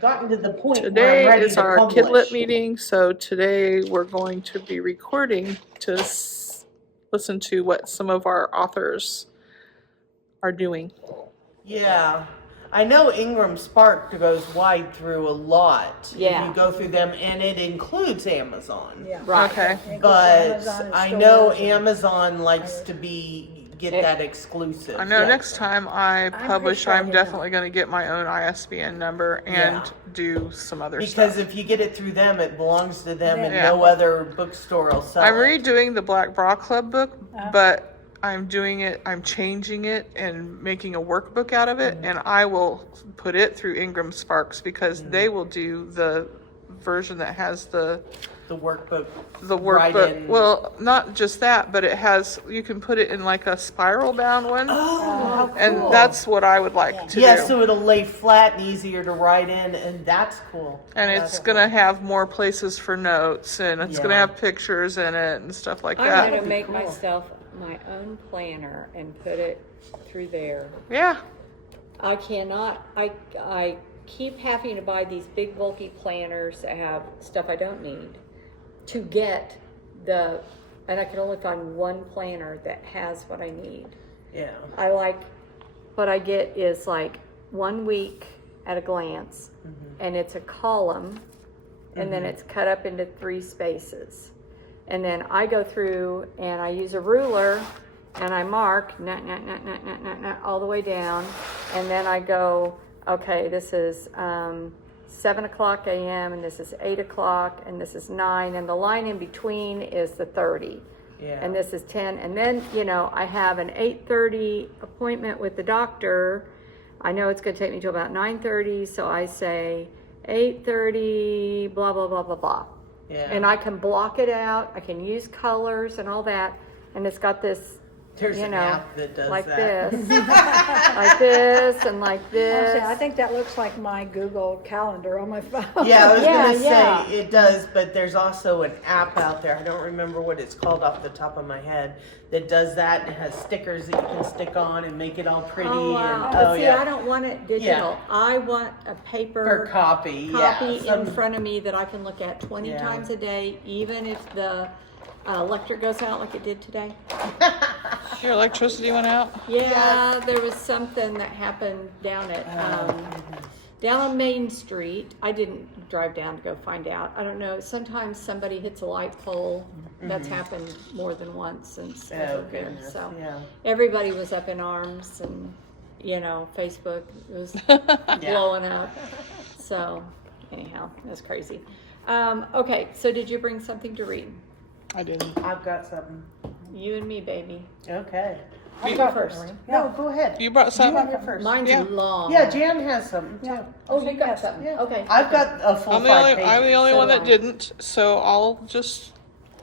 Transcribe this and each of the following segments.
Gotten to the point where I'm Today ready is to our publish. Kidlit meeting, so today we're going to be recording to listen to what some of our authors are doing. Yeah. I know Ingram Spark goes wide through a lot. Yeah. If you go through them, and it includes Amazon. Yeah. Right. Okay. But Amazon and I know stores and- Amazon likes to get that exclusive. I know Yeah. next time I publish, sure I I'm did definitely going to get my own ISBN number and Yeah. do some other Because stuff. if you get it through them, it belongs to them, and Yeah. no other bookstore will sell I'm it. redoing the Black Bra Club book, but I'm changing it and making a workbook out of it, and I will put it through Ingram Sparks because they will do the version that has the workbook. workbook. Right in. Well, not just that, but you can put it in like a spiral bound one, Oh, how and cool. that's what I would like to Yeah, do. so it'll lay flat and easier to write in, and that's cool. And it's gonna have more places for notes, and it's gonna Yeah. have pictures in it and stuff like I'm that. gonna make cool. myself my own planner and put it through there. Yeah. I cannot, I keep having to buy these big bulky planners that have stuff I don't need to get and I can only find one planner that has what I need. Yeah. What I get is like 1 week at a glance, and it's a column, and then it's cut up into 3 spaces. And then I go through and I use a ruler and I mark all the way down. And then I go, okay, this is 7 o'clock a.m. and this is 8 o'clock and this is 9. And the line in between is the 30. Yeah. And this is 10. And then, I have an 8:30 appointment with the doctor. I know it's going to take me to about 9:30. So I say 8:30, blah, blah, blah, blah, blah. Yeah. And I can block it out. I can use colors and all that. And it's got this, There's an app that does like that. this, like this, and like this. I think that looks like my Google Calendar on my phone. Yeah, I was gonna Yeah. say it does, but there's also an app out there. I don't remember what it's called off the top of my head that does that and it has stickers that you can stick on and make it all pretty. Oh, wow. And But see, I don't want it digital. I want a paper for copy. copy Yeah, in front of me that I can look at 20 Yeah. times a day, even if the electric goes out like it did today. Your electricity went out? Yeah, there was something that happened down at down on Main Street. I didn't drive down to go find out. I don't know. Sometimes somebody hits a light pole. That's happened more than once since Oh, ever been. goodness. So Yeah. everybody was up in arms, and Facebook was blowing up. So anyhow, that's crazy. Okay, so did you bring something to read? I didn't. I've got something. You and me, baby. Okay. I You got first. first. No, go ahead. You brought You some? want it first. Mine's Yeah. long. Yeah, Jan has something too. Yeah. Oh, you got something. Yeah. Okay. I've got a full I'm 5 pages. the only So one that long. didn't, so I'll just,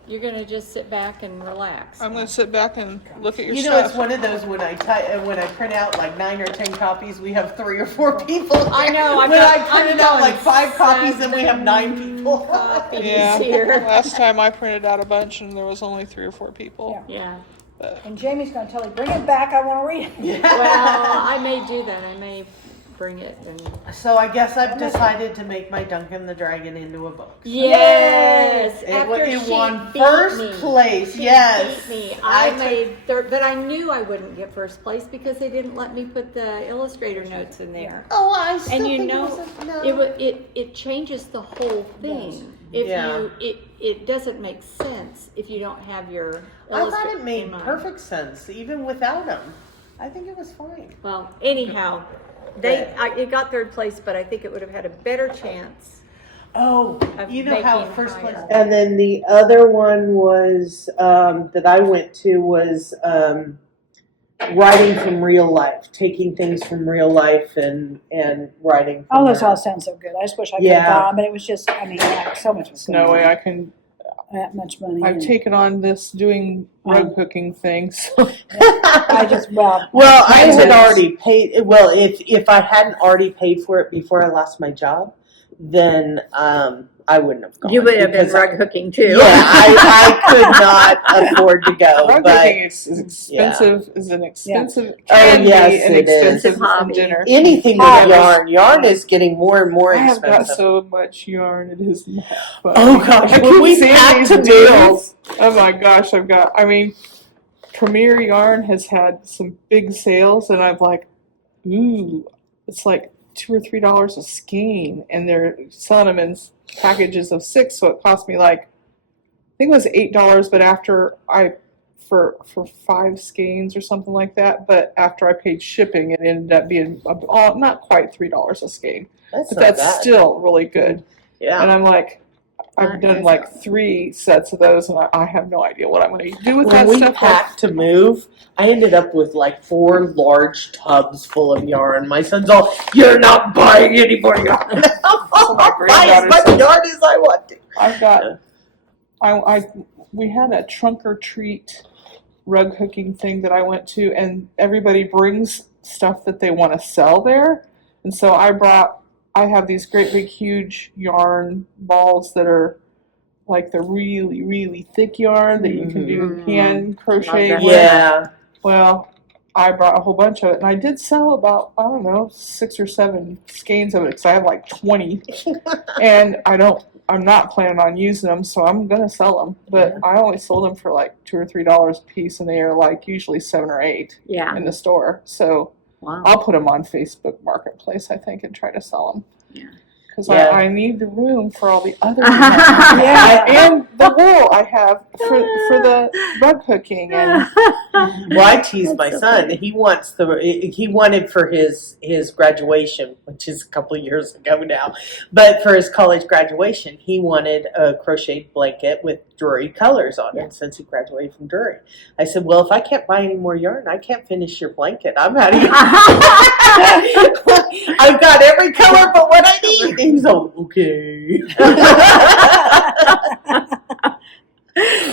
You're gonna just sit back and relax. I'm gonna sit back and look at your You know, stuff. it's one of those when I print out like 9 or 10 copies, we have 3 or 4 people. I know, When I printed out like 5 copies, and we have 9 people. Copies Yeah, here. last time I printed out a bunch and there was only 3 or 4 people. Yeah. And Jamie's going to tell you, bring it back. I want to read it. Well, I may do that. I may bring it and. So I guess I've decided to make my Duncan the Dragon into a book. Yes. It After won she first beat me. place. She Yes. beat me. I I took- made third, but I knew I wouldn't get first place because they didn't let me put the illustrator notes in there. Oh, I still And you think know, it changes the whole thing. If Yeah. it doesn't make sense if you don't have your. I thought illustrator it made in mind. perfect sense, even without him. I think it was fine. Well, anyhow, it got third place, but I think it would have had a better chance. Oh, Of you know how making first higher. place. And then the other one was, that I went to was, writing from real life, taking things from real life and writing from Oh, those there. all sound so good. I just wish I could Yeah. have gone, but it was just, like so much was No going way on. I can, That much money. I've and taken on this doing rug hooking things. I just, Well, I had already paid, well, if I hadn't already paid for it before I lost my job, then, I wouldn't have gone. You would have been because rug hooking too. Yeah, I could not afford to go. Rug But hooking is expensive. Is an expensive. Oh, Can yes, be an it is. expensive Hobby. dinner. anything Hobby. with yarn is getting more and more I have got expensive. so much yarn. It is not funny. Oh gosh, I when keep we seeing packed these deals. Oh my gosh, I mean, Premier Yarn has had some big sales, and I'm like, ooh, it's like $2 or $3 a skein, and they're selling them in packages of 6, so it cost me like, I think it was $8, but after for 5 skeins or something like that, but after I paid shipping, it ended up being not quite $3 a skein, That's but not that's bad. still really good. Yeah. And I'm like, I've done like 3 sets of those, and I have no idea what I'm going to do with When that we stuff. packed to move, I ended up with like 4 large tubs full of yarn. My son's all, "You're not buying any more yarn." So my I'll buy as granddaughter much said- yarn as I want to. I've got, we had a trunk or treat rug hooking thing that I went to, and everybody brings stuff that they want to sell there. And so I have these great big huge yarn balls that are like the really, really thick yarn that you can do hand crochet Love with. that. Yeah. Well, I brought a whole bunch of it, and I did sell about, I don't know, 6 or 7 skeins of it, because I have like 20, and I'm not planning on using them, so I'm gonna sell them. But Yeah. I only sold them for like $2 or $3 a piece, and they are like usually 7 or 8 Yeah. in the store. So Wow. I'll put them on Facebook Marketplace, I think, and try to sell them. Yeah. Because Yeah. I need the room for all the other Yeah. and the wool I have for the rug hooking and Well, I tease That's my so son. funny. He wanted for his graduation, which is a couple of years ago now, but for his college graduation, he wanted a crocheted blanket with Drury colors on it. Since he graduated from Drury, I said, "Well, if I can't buy any more yarn, I can't finish your blanket. I'm out of here. I've got every color but what I need." And he's all, "Okay."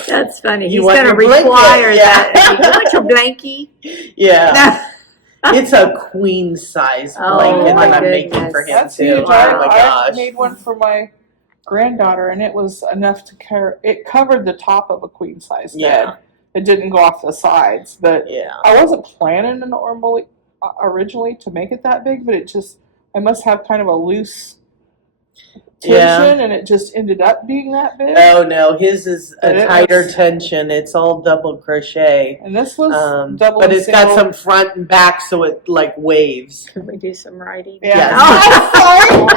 That's funny. You He's want going to your blanket, require yeah. that. You want your blankie? Yeah. It's a queen size Oh, blanket my that I'm making goodness. for him that's too. huge. Oh my I gosh. made one for my granddaughter, and it was enough to carry. It covered the top of a queen size bed. Yeah. It didn't go off the sides, but Yeah. I wasn't planning originally to make it that big, but I must have kind of a loose tension, and it just ended up being that big. Oh no, his is But a it tighter was- tension. It's all double crochet. And this was double But and it's got single. some front and back so it like waves. Can we do some writing? Yeah. Yes.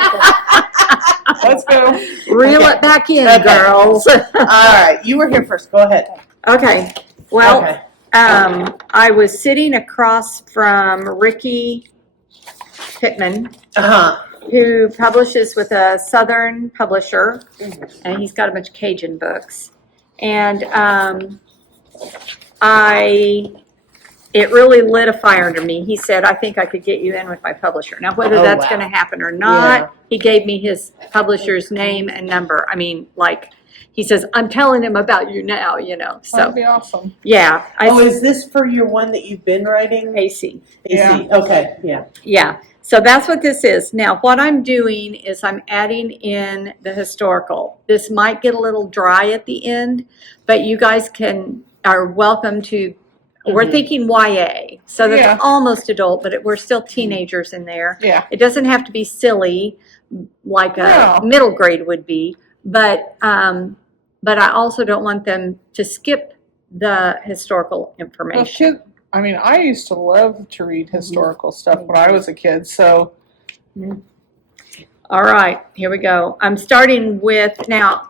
Let's go. Reel Okay. it back in, Okay. girls. All right, you were here first. Go ahead. Okay. Well, Okay. I was sitting across from Ricky Pittman, Uh-huh. who publishes with a Southern publisher, and he's got a bunch of Cajun books. And it really lit a fire under me. He said, "I think I could get you in with my publisher." Now, whether Oh, that's wow. going to happen or not, Yeah. he gave me his publisher's name and number. I mean, like, he says, "I'm telling him about you now," So, That'd be awesome. yeah. Oh, is this for your one that you've been writing? AC. Yeah. Okay. Yeah. Yeah, so that's what this is. Now, what I'm doing is I'm adding in the historical. This might get a little dry at the end, but you guys are welcome to, we're Mhm. thinking YA, so that's Yeah. almost adult, but we're still teenagers in there. Yeah. It doesn't have to be silly like a No. middle grade would be, but I also don't want them to skip the historical Well, information. I used to love to read historical stuff when I was a kid, so All right, here we go. I'm starting with, now,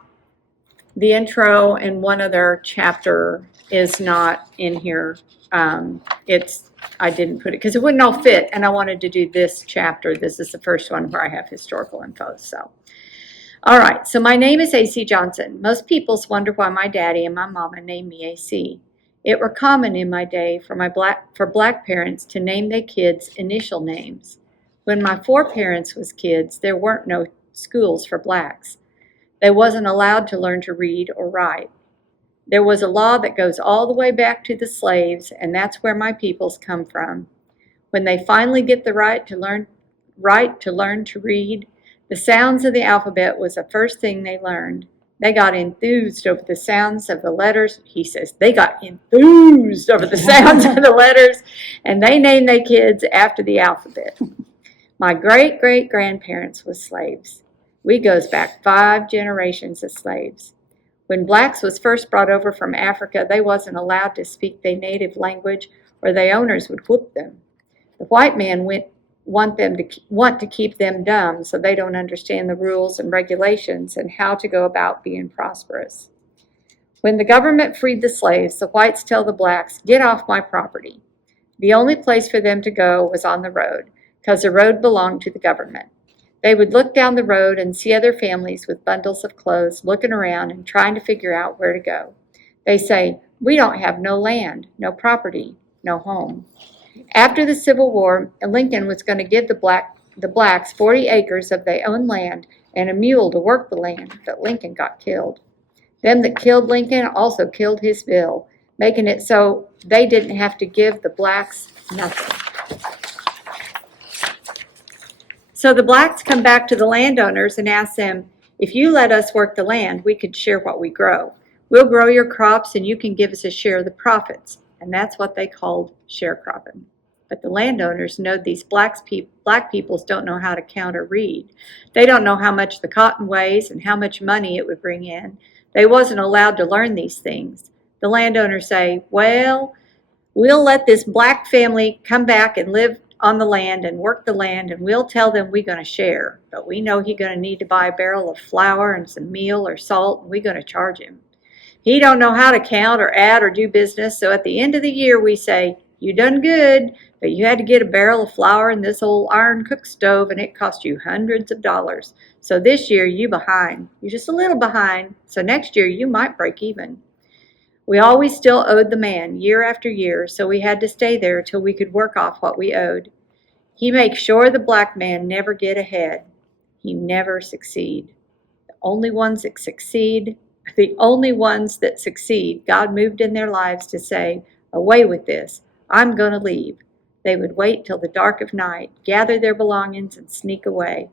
the intro and one other chapter is not in here. I didn't put it, because it wouldn't all fit, and I wanted to do this chapter. This is the first one where I have historical info, so. All right, so my name is AC Johnson. Most peoples wonder why my daddy and my mama named me AC. It were common in my day for black parents to name their kids initial names. When my foreparents was kids, there weren't no schools for blacks. They wasn't allowed to learn to read or write. There was a law that goes all the way back to the slaves, and that's where my peoples come from. When they finally get the right to learn to read, The sounds of the alphabet was the first thing they learned. They got enthused over the sounds of the letters. He says they got enthused over the sounds of the letters, and they named their kids after the alphabet. My great-great-grandparents was slaves. We goes back 5 generations of slaves. When blacks was first brought over from Africa, they wasn't allowed to speak their native language, or their owners would whoop them. The white man want to keep them dumb so they don't understand the rules and regulations and how to go about being prosperous. When the government freed the slaves, the whites tell the blacks, "Get off my property." The only place for them to go was on the road, because the road belonged to the government. They would look down the road and see other families with bundles of clothes looking around and trying to figure out where to go. They say, "We don't have no land, no property, no home." After the Civil War, Lincoln was going to give the blacks 40 acres of their own land and a mule to work the land, but Lincoln got killed. Them that killed Lincoln also killed his bill, making it so they didn't have to give the blacks nothing. So the blacks come back to the landowners and ask them, "If you let us work the land, we could share what we grow. We'll grow your crops and you can give us a share of the profits." And that's what they called sharecropping. But the landowners know these black peoples don't know how to count or read. They don't know how much the cotton weighs and how much money it would bring in. They wasn't allowed to learn these things. The landowners say, "Well, we'll let this black family come back and live on the land and work the land, and we'll tell them we're going to share. But we know he's going to need to buy a barrel of flour and some meal or salt, and we're going to charge him. He don't know how to count or add or do business, so at the end of the year we say, 'You done good, but you had to get a barrel of flour and this old iron cook stove, and it cost you hundreds of dollars. So this year you behind. You're just a little behind, so next year you might break even.' We always still owed the man, year after year, so we had to stay there till we could work off what we owed. He makes sure the black man never get ahead. He never succeed. The only ones that succeed, God moved in their lives to say, 'Away with this, I'm going to leave.' They would wait till the dark of night, gather their belongings, and sneak away.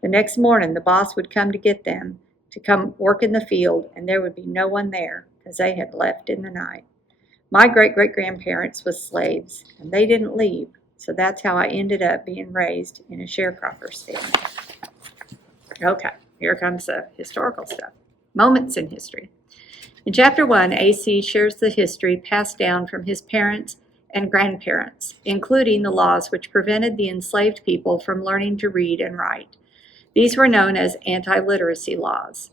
The next morning the boss would come to get them, to come work in the field, and there would be no one there, because they had left in the night. My great-great-grandparents was slaves, and they didn't leave, so that's how I ended up being raised in a sharecropper's family." Okay, here comes the historical stuff. Moments in history. In Chapter 1, AC shares the history passed down from his parents and grandparents, including the laws which prevented the enslaved people from learning to read and write. These were known as anti-literacy laws.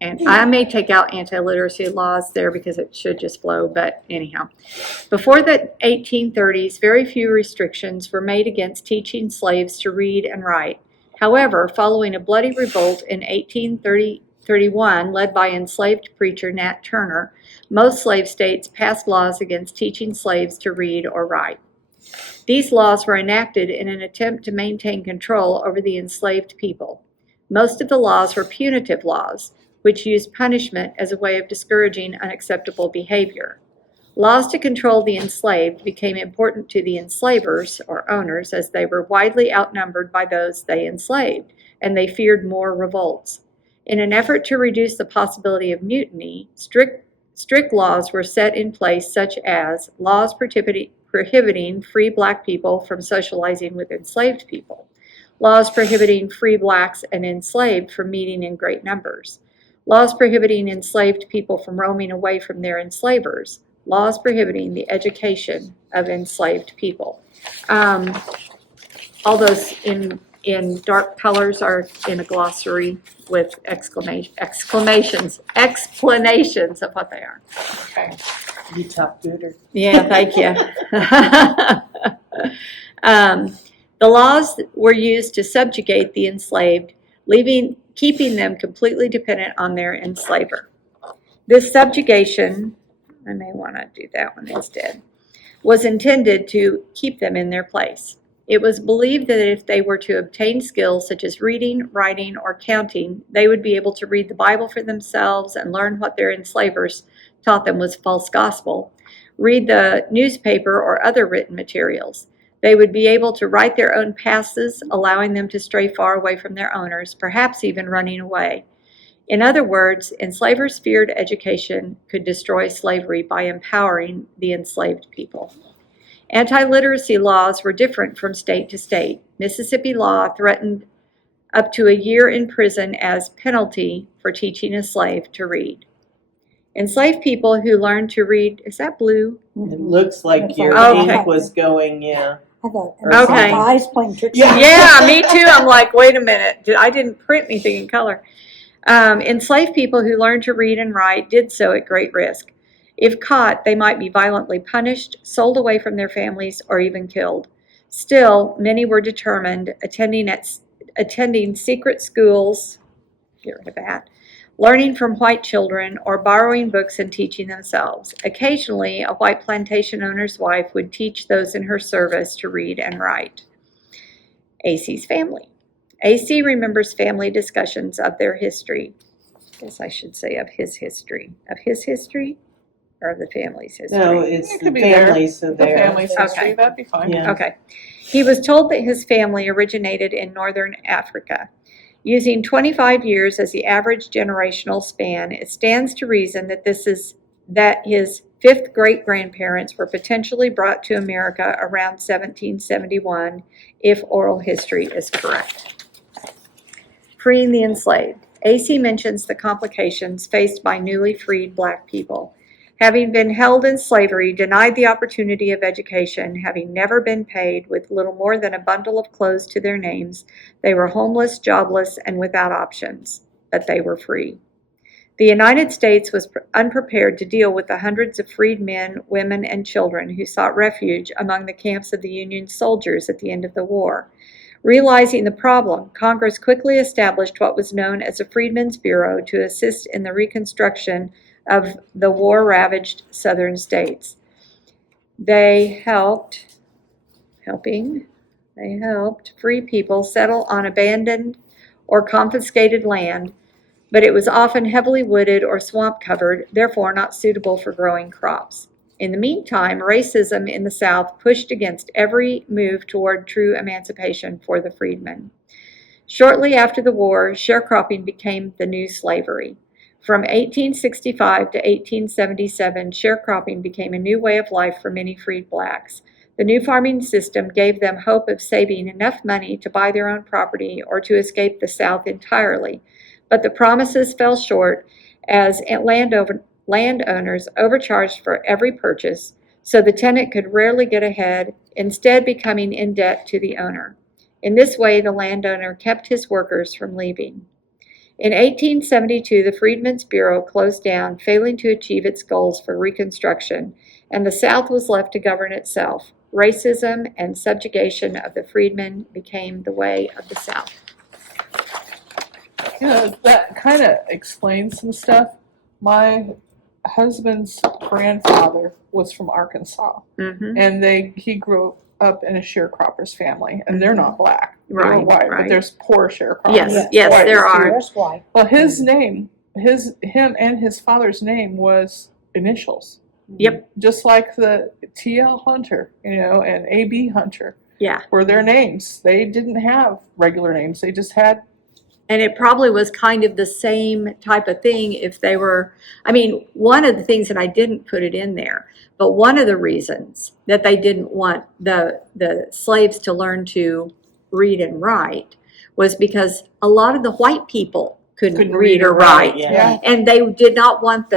And I may take out anti-literacy laws there because it should just flow, but anyhow. Before the 1830s, very few restrictions were made against teaching slaves to read and write. However, following a bloody revolt in 1831, led by enslaved preacher Nat Turner, most slave states passed laws against teaching slaves to read or write. These laws were enacted in an attempt to maintain control over the enslaved people. Most of the laws were punitive laws, which used punishment as a way of discouraging unacceptable behavior. Laws to control the enslaved became important to the enslavers, or owners, as they were widely outnumbered by those they enslaved, and they feared more revolts. In an effort to reduce the possibility of mutiny, strict laws were set in place, such as laws prohibiting free black people from socializing with enslaved people, laws prohibiting free blacks and enslaved from meeting in great numbers, laws prohibiting enslaved people from roaming away from their enslavers, laws prohibiting the education of enslaved people. All those in dark colors are in a glossary with explanations of what they are. Okay. You talk gooder. Yeah, thank you. The laws were used to subjugate the enslaved, keeping them completely dependent on their enslaver. This subjugation, I may want to do that one instead, was intended to keep them in their place. It was believed that if they were to obtain skills such as reading, writing, or counting, they would be able to read the Bible for themselves and learn what their enslavers taught them was false gospel, read the newspaper or other written materials. They would be able to write their own passes, allowing them to stray far away from their owners, perhaps even running away. In other words, enslavers feared education could destroy slavery by empowering the enslaved people. Anti-literacy laws were different from state to state. Mississippi law threatened up to a year in prison as penalty for teaching a slave to read. Enslaved people who learned to read, is that blue? It looks like Looks your like- Okay. ink was going, yeah. I thought, Okay. my eyes playing tricks. Yeah. on me. Yeah, me too. I'm like, wait a minute. I didn't print anything in color. Enslaved people who learned to read and write did so at great risk. If caught, they might be violently punished, sold away from their families, or even killed. Still, many were determined, attending secret schools, get rid of that, learning from white children, or borrowing books and teaching themselves. Occasionally, a white plantation owner's wife would teach those in her service to read and write. AC's family. AC remembers family discussions of their history. I guess I should say of his history. Of his history or of the family's history? No, it's It the could be there. families are The there. family's history, Okay. that'd be fine. Yeah. Okay. He was told that his family originated in northern Africa. Using 25 years as the average generational span, it stands to reason that his fifth great-grandparents were potentially brought to America around 1771, if oral history is correct. Freeing the enslaved. AC mentions the complications faced by newly freed black people. Having been held in slavery, denied the opportunity of education, having never been paid, with little more than a bundle of clothes to their names, they were homeless, jobless, and without options, but they were free. The United States was unprepared to deal with the hundreds of freed men, women, and children who sought refuge among the camps of the Union soldiers at the end of the war. Realizing the problem, Congress quickly established what was known as a Freedmen's Bureau to assist in the reconstruction of the war-ravaged southern states. They helped free people settle on abandoned or confiscated land, but it was often heavily wooded or swamp-covered, therefore not suitable for growing crops. In the meantime, racism in the South pushed against every move toward true emancipation for the freedmen. Shortly after the war, sharecropping became the new slavery. From 1865 to 1877, sharecropping became a new way of life for many freed blacks. The new farming system gave them hope of saving enough money to buy their own property or to escape the South entirely. But the promises fell short as landowners overcharged for every purchase, so the tenant could rarely get ahead, instead becoming in debt to the owner. In this way, the landowner kept his workers from leaving. In 1872, the Freedmen's Bureau closed down, failing to achieve its goals for Reconstruction, and the South was left to govern itself. Racism and subjugation of the freedmen became the way of the South. You know, that kind of explains some stuff. My husband's grandfather was from Arkansas, Mm-hmm. and he grew up in a sharecropper's family, and they're not black. They're Right, white, right. but there's poor sharecroppers. Yes, yes, Whites, there too. are. That's why. Well, his name, him and his father's name was initials. Yep. Just like the T.L. Hunter, and A.B. Hunter Yeah. were their names. They didn't have regular names. They just had. And it probably was kind of the same type of thing if they were, one of the things, and I didn't put it in there, but one of the reasons that they didn't want the slaves to learn to read and write was because a lot of the white people couldn't read or write. Yeah. And they did not want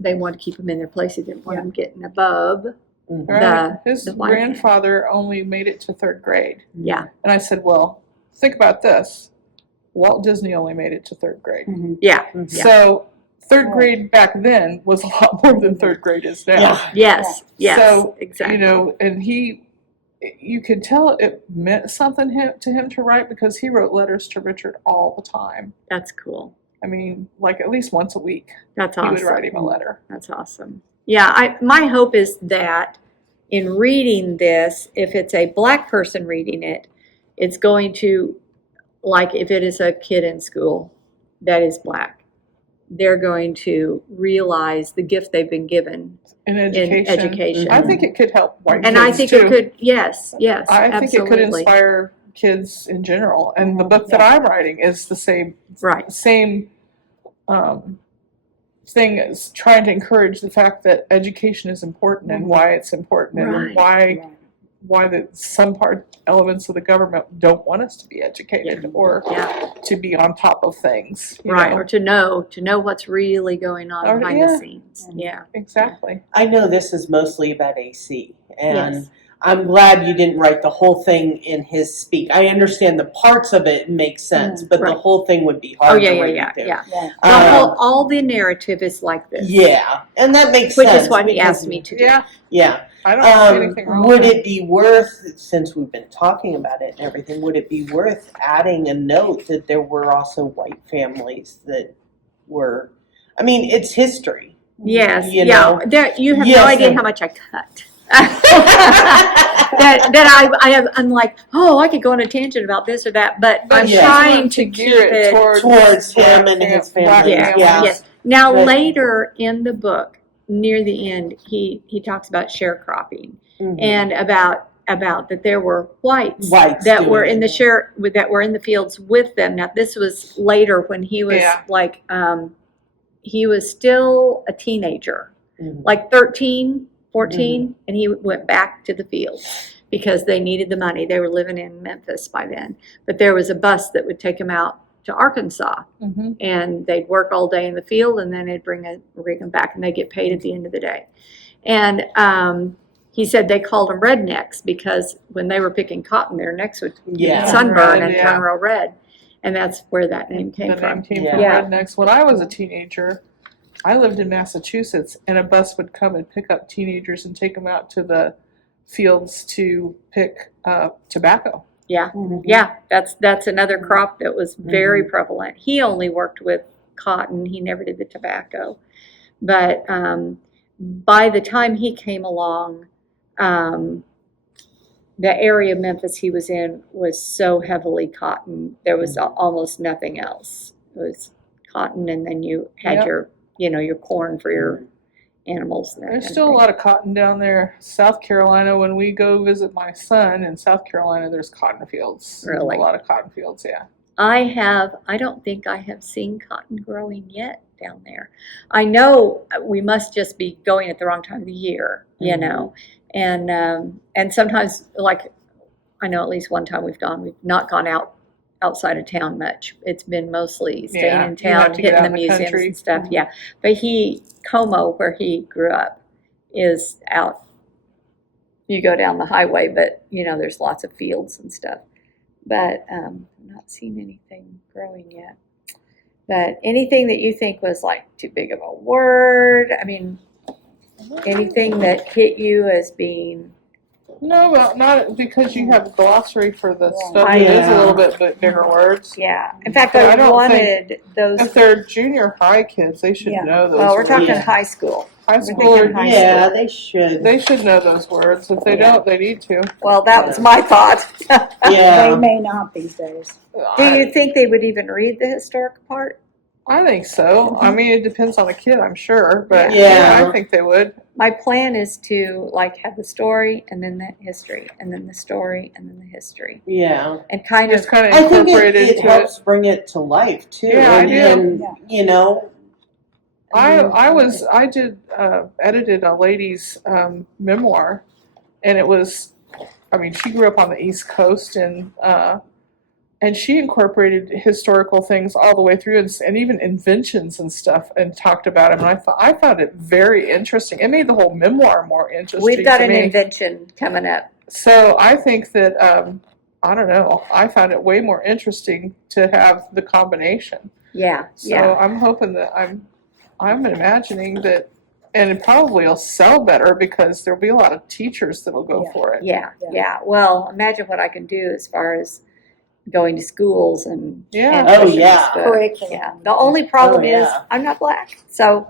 they wanted to keep them in their place. They didn't want them getting above. Mhm. Right. His the white grandfather only made it to third grade. Yeah. And I said, well, think about this. Walt Disney only made it to third grade. Yeah. Mhm. Yeah. So third grade back then was a lot more than third grade is now. Yeah. Yes. Yes. So, exactly. And you could tell it meant something to him to write because he wrote letters to Richard all the time. That's cool. Like at least once a week, That's he awesome. would write him a letter. That's awesome. Yeah, my hope is that in reading this, if it's a black person reading it, it's going to, like if it is a kid in school that is black, they're going to realize the gift they've been given In in education. I think it could help white And kids I think too. it could, yes, I think it could absolutely. inspire kids in general. And the book that I'm writing is the same Right. thing as trying to encourage the fact that education is important and why it's important and why some elements of the government don't want us to be educated or to be on top of things. you know? Or to know what's really going on behind the scenes. Yeah. Exactly. I know this is mostly about AC, and Yes. I'm glad you didn't write the whole thing in his speak. I understand the parts of it make sense, but the whole thing would be hard to read through. All the narrative is like this. Yeah, and that makes Which sense. is what he because- asked me to do. Yeah. I don't see anything wrong Would with it be worth, since we've been talking about it and everything, would it be worth adding a note that there were also white families that were, I mean, it's history. Yes. You know? You have Yes, no idea and- how much I cut. I'm like, oh, I could go on a tangent about this or that, but I'm you trying want to gear keep it towards him and his family. Yes. Now But- later in the book, near the end, he talks about sharecropping and about that there were whites that doing were it. in the that were in the fields with them. Now this was later when he was like he was still a teenager, like 13, 14, and he went back to the fields because they needed the money. They were living in Memphis by then, but there was a bus that would take them out to Arkansas, and they'd work all day in the field, and then they'd bring them back, and they get paid at the end of the day. And he said they called them rednecks because when they were picking cotton, their necks would sunburn and turn real red, and that's where that name came from. From rednecks. When I was a teenager, I lived in Massachusetts, and a bus would come and pick up teenagers and take them out to the fields to pick tobacco. Yeah, that's another crop that was very prevalent. He only worked with cotton. He never did the tobacco. But by the time he came along, the area of Memphis he was in was so heavily cotton. There was almost nothing else. It was cotton, and then you had your corn for your animals. And There's still a lot of cotton down there. South Carolina, when we go visit my son in South Carolina, there's cotton fields. Really? A lot of cotton fields, yeah. I don't think I have seen cotton growing yet down there. I know we must just be going at the wrong time of the year, you know, and sometimes, like, I know at least one time we've not gone outside of town much. It's been mostly staying in town, hitting the museums and stuff. Yeah, but Como, where he grew up, is out. You go down the highway, but there's lots of fields and stuff. But I'm not seeing anything growing yet. But anything that you think was like too big of a word, I mean, anything that hit you as being. No, well, not because you have a glossary for the stuff that is a little bit bigger words. Yeah. In fact, But I I don't wanted those. If they're junior high kids, they should know those Well, we're words. talking high school. High thinking schoolers, high Yeah, they should. they should know those words. If they don't, they need to. Well, that was my thought. They may not these days. Do you think they would even read the historic part? I think so. I mean, it depends on the kid, I'm sure, but Yeah. I think they would. My plan is to have the story and then the history and then the story and then the history Yeah. and kind Just of. kind of I think incorporate it into it. helps bring it to life too. Yeah, I do. And I did edited a lady's memoir, and it was, I mean, she grew up on the East Coast, and she incorporated historical things all the way through, and even inventions and stuff, and talked about them. And I found it very interesting. It made the whole memoir more interesting. We've got to an me. invention coming up. So I think that I don't know. I found it way more interesting to have the combination. Yeah. So I'm hoping that I'm imagining that, and it probably will sell better because there'll be a lot of teachers that'll go for it. Yeah. Well, imagine what I can do as far as going to schools and Yeah. Oh, pushing yeah. this book. Curriculum. Yeah. The only problem is yeah. I'm not black, so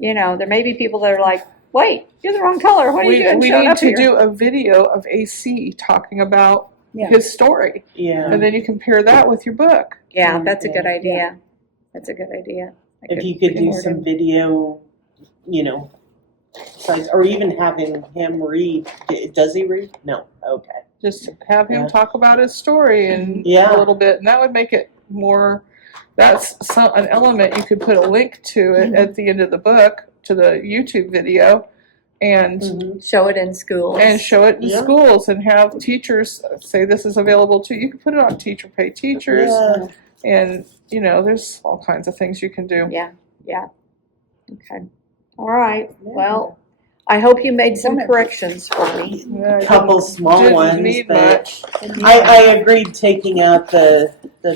there may be people that are like, "Wait, you're the wrong color. What are you doing We showing need up to here?" do a video of AC talking about his story, Yeah. and then you compare that with your book. Yeah, that's a good idea. That's a good idea. If you could do some video, sites, or even having him read. Does he read? No. Okay. Just have him Yeah. talk about his story and Yeah. a little bit, and that would make it more. That's an element you could put a link to it at the end of the book to the YouTube video, and Show it in schools. show it in Yeah. schools and have teachers say this is available too. You can put it on Teacher Pay Teachers, Yeah. and there's all kinds of things you can do. Yeah. Okay. All right. Well, I hope you made some corrections for me. Yeah, A couple small didn't ones, need but much. I agreed taking out the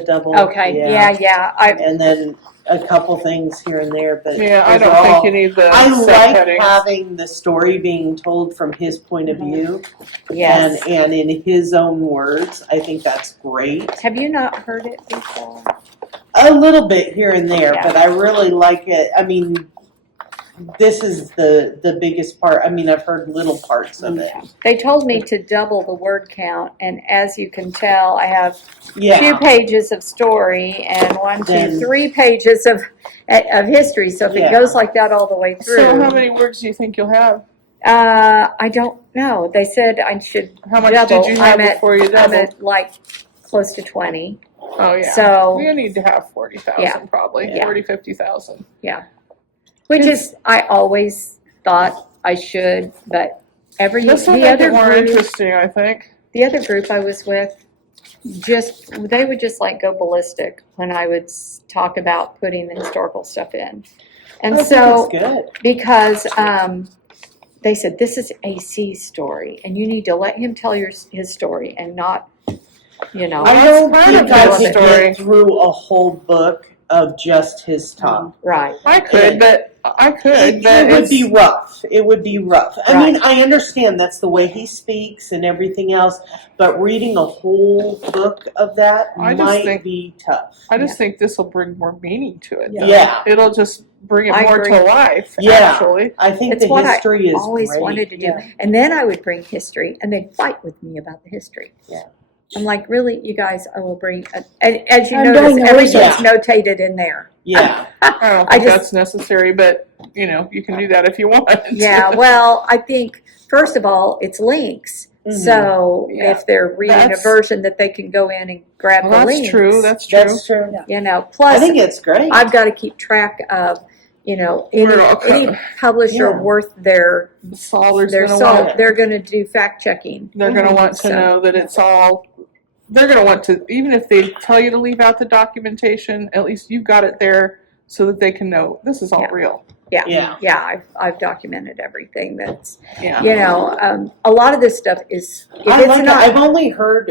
double. Okay. Yeah. And then a couple things here and there, but Yeah, I those don't are think all- you need the I like subheadings. having the story being told from his point of view Yes. and in his own words. I think that's great. Have you not heard it before? A little bit here and there, Yeah. but I really like it. I mean, this is the biggest part. I mean, I've heard little parts of it. They told me to double the word count, and as you can tell, I have 2 Yeah. pages of story and 1, 2, Then- 3 pages of history. So if Yeah. it goes like that all the way through, So how many words do you think you'll have? I don't know. They said I should How much double. did you have I'm at, before you I'm doubled? at like close to 20. Oh yeah. So we need to have 40,000 Yeah. probably. Yeah. 50,000. which is I always thought I should, but This will the make other it more group, interesting, I think. the other group I was with, they would just like go ballistic when I would talk about putting the historical stuff in, and I think so it's good. because they said this is AC's story, and you need to let him tell his story and not, I That's don't part think of I the could story. get through a whole book of just his talk. right. I could, but It would be rough. It would be rough. I Right. mean, I understand that's the way he speaks and everything else, but reading a whole book of that I just might think- be tough. I just think this will bring more meaning to it. though. Yeah. It'll just bring it I more agree. to life, Yeah. actually. I think It's the what history is Always great. wanted to do, Yeah. and then I would bring history, and they'd fight with me about the history. Yeah. I'm like, really, you guys? I will bring. And as you I'm notice, doing the everything's research. notated in there. Yeah. I don't I think just- that's necessary, but you can do that if you want. Yeah. Well, I think first of all, it's links. Mhm. So Yeah. if they're reading That's- a version that they can go in and grab Well, the that's links. true. That's true. That's true. I I Plus, think it's great. I've got to keep track of Where it all any comes. publisher Yeah. worth their Solder's their gonna salt. want. They're going to do fact checking. They're gonna want to So- know that it's all. They're gonna want to, even if they tell you to leave out the documentation, at least you've got it there so that they can know this is all Yeah. real. Yeah. I've documented everything that's Yeah. a lot of this stuff is if I it's like it. not I've only heard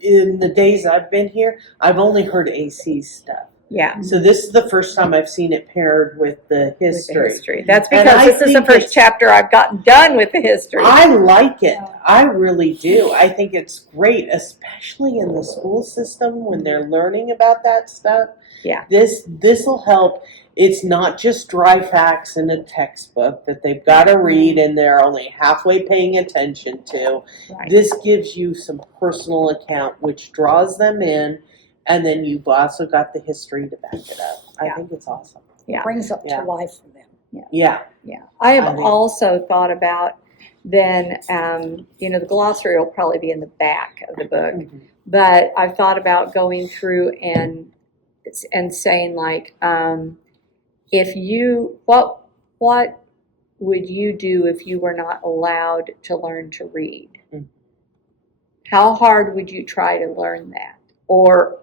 in the days I've been here. I've only heard AC stuff. yeah So this is the first time I've seen it paired with the with the history. history. That's And because I this is the think first it's- chapter I've gotten done with the history. I like it. I really do. I think it's great, especially in the school system when they're learning about that stuff. Yeah. This will help. It's not just dry facts in a textbook that they've got to read and they're only halfway paying attention to. Right. This gives you some personal account which draws them in, and then you've also got the history to back it up. I Yeah. think it's awesome. Yeah. Brings up Yeah. to life for them. Yeah. Yeah, I have I think- also thought about then, the glossary will probably be in the back of the book, but I've thought about going through and saying like, if you, what would you do if you were not allowed to learn to read? Mhm. How hard would you try to learn that? Or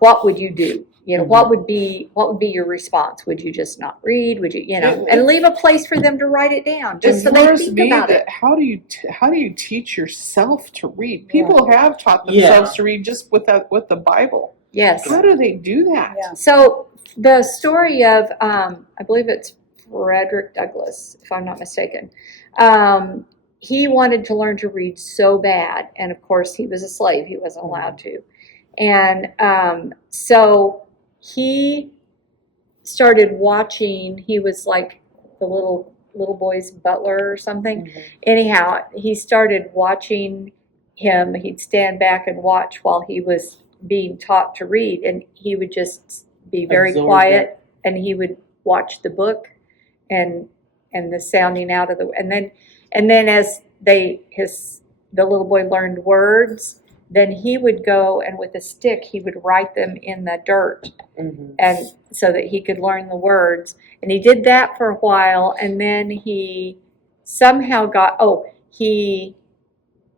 what would you do? What would be your response? Would you just not read? Would you, and leave a place for them to write it down, just so they bores think me about that it. how do you teach yourself to read? People have taught themselves to read just with the Bible. Yes. How do they do that? Yeah. So the story of, I believe it's Frederick Douglass, if I'm not mistaken. He wanted to learn to read so bad, and of course he was a slave; he wasn't allowed to. And so he started watching. He was like the little boy's butler or something. Anyhow, he started watching him. He'd stand back and watch while he was being taught to read, and he would just be very Absorb quiet, and he would watch the book and the sounding out of the, and then as the little boy learned words, then he would go and with a stick he would write them in the dirt, and so that he could learn the words. And he did that for a while, and then he somehow he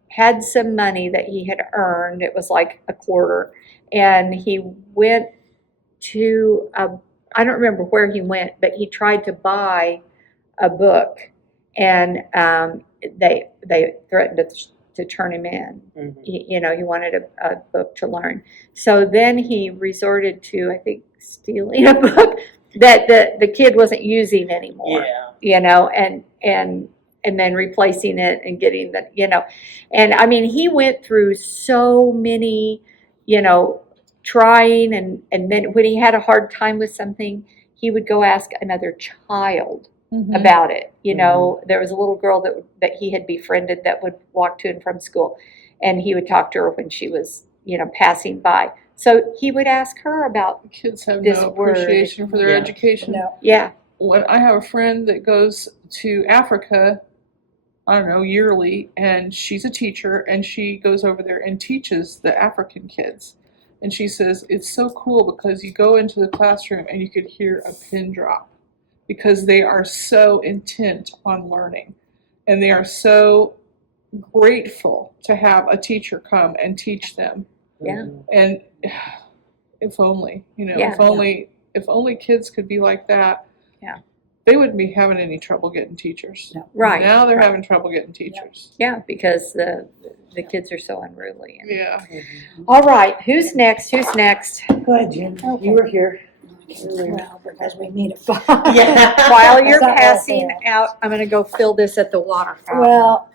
had some money that he had earned. It was like a quarter, and he went to I don't remember where he went, but he tried to buy a book, and they threatened to turn him in. He wanted a book to learn. So then he resorted to, I think, stealing a book that the kid wasn't using anymore. And then replacing it and getting and I mean, he went through so many, trying, and then when he had a hard time with something, he would go ask another child about it. There was a little girl that he had befriended that would walk to and from school, and he would talk to her when she was, passing by. So he would ask her about Kids have this no appreciation for their education. No. Yeah. When I have a friend that goes to Africa, I don't know, yearly, and she's a teacher, and she goes over there and teaches the African kids. And she says it's so cool because you go into the classroom and you could hear a pin drop because they are so intent on learning, and they are so grateful to have a teacher come and teach them. Yeah. And if only, Yeah. if only kids could be like that. Yeah. They wouldn't be having any trouble getting teachers. No. Right. Now they're right. having trouble getting teachers. Yeah, because the kids are so unruly. Yeah. All right, who's next? Go ahead, Jen. Okay. You were here. Well, because we need a file. Yeah. While you're Is that right passing there? out, I'm going to go fill this at the water fountain. Well,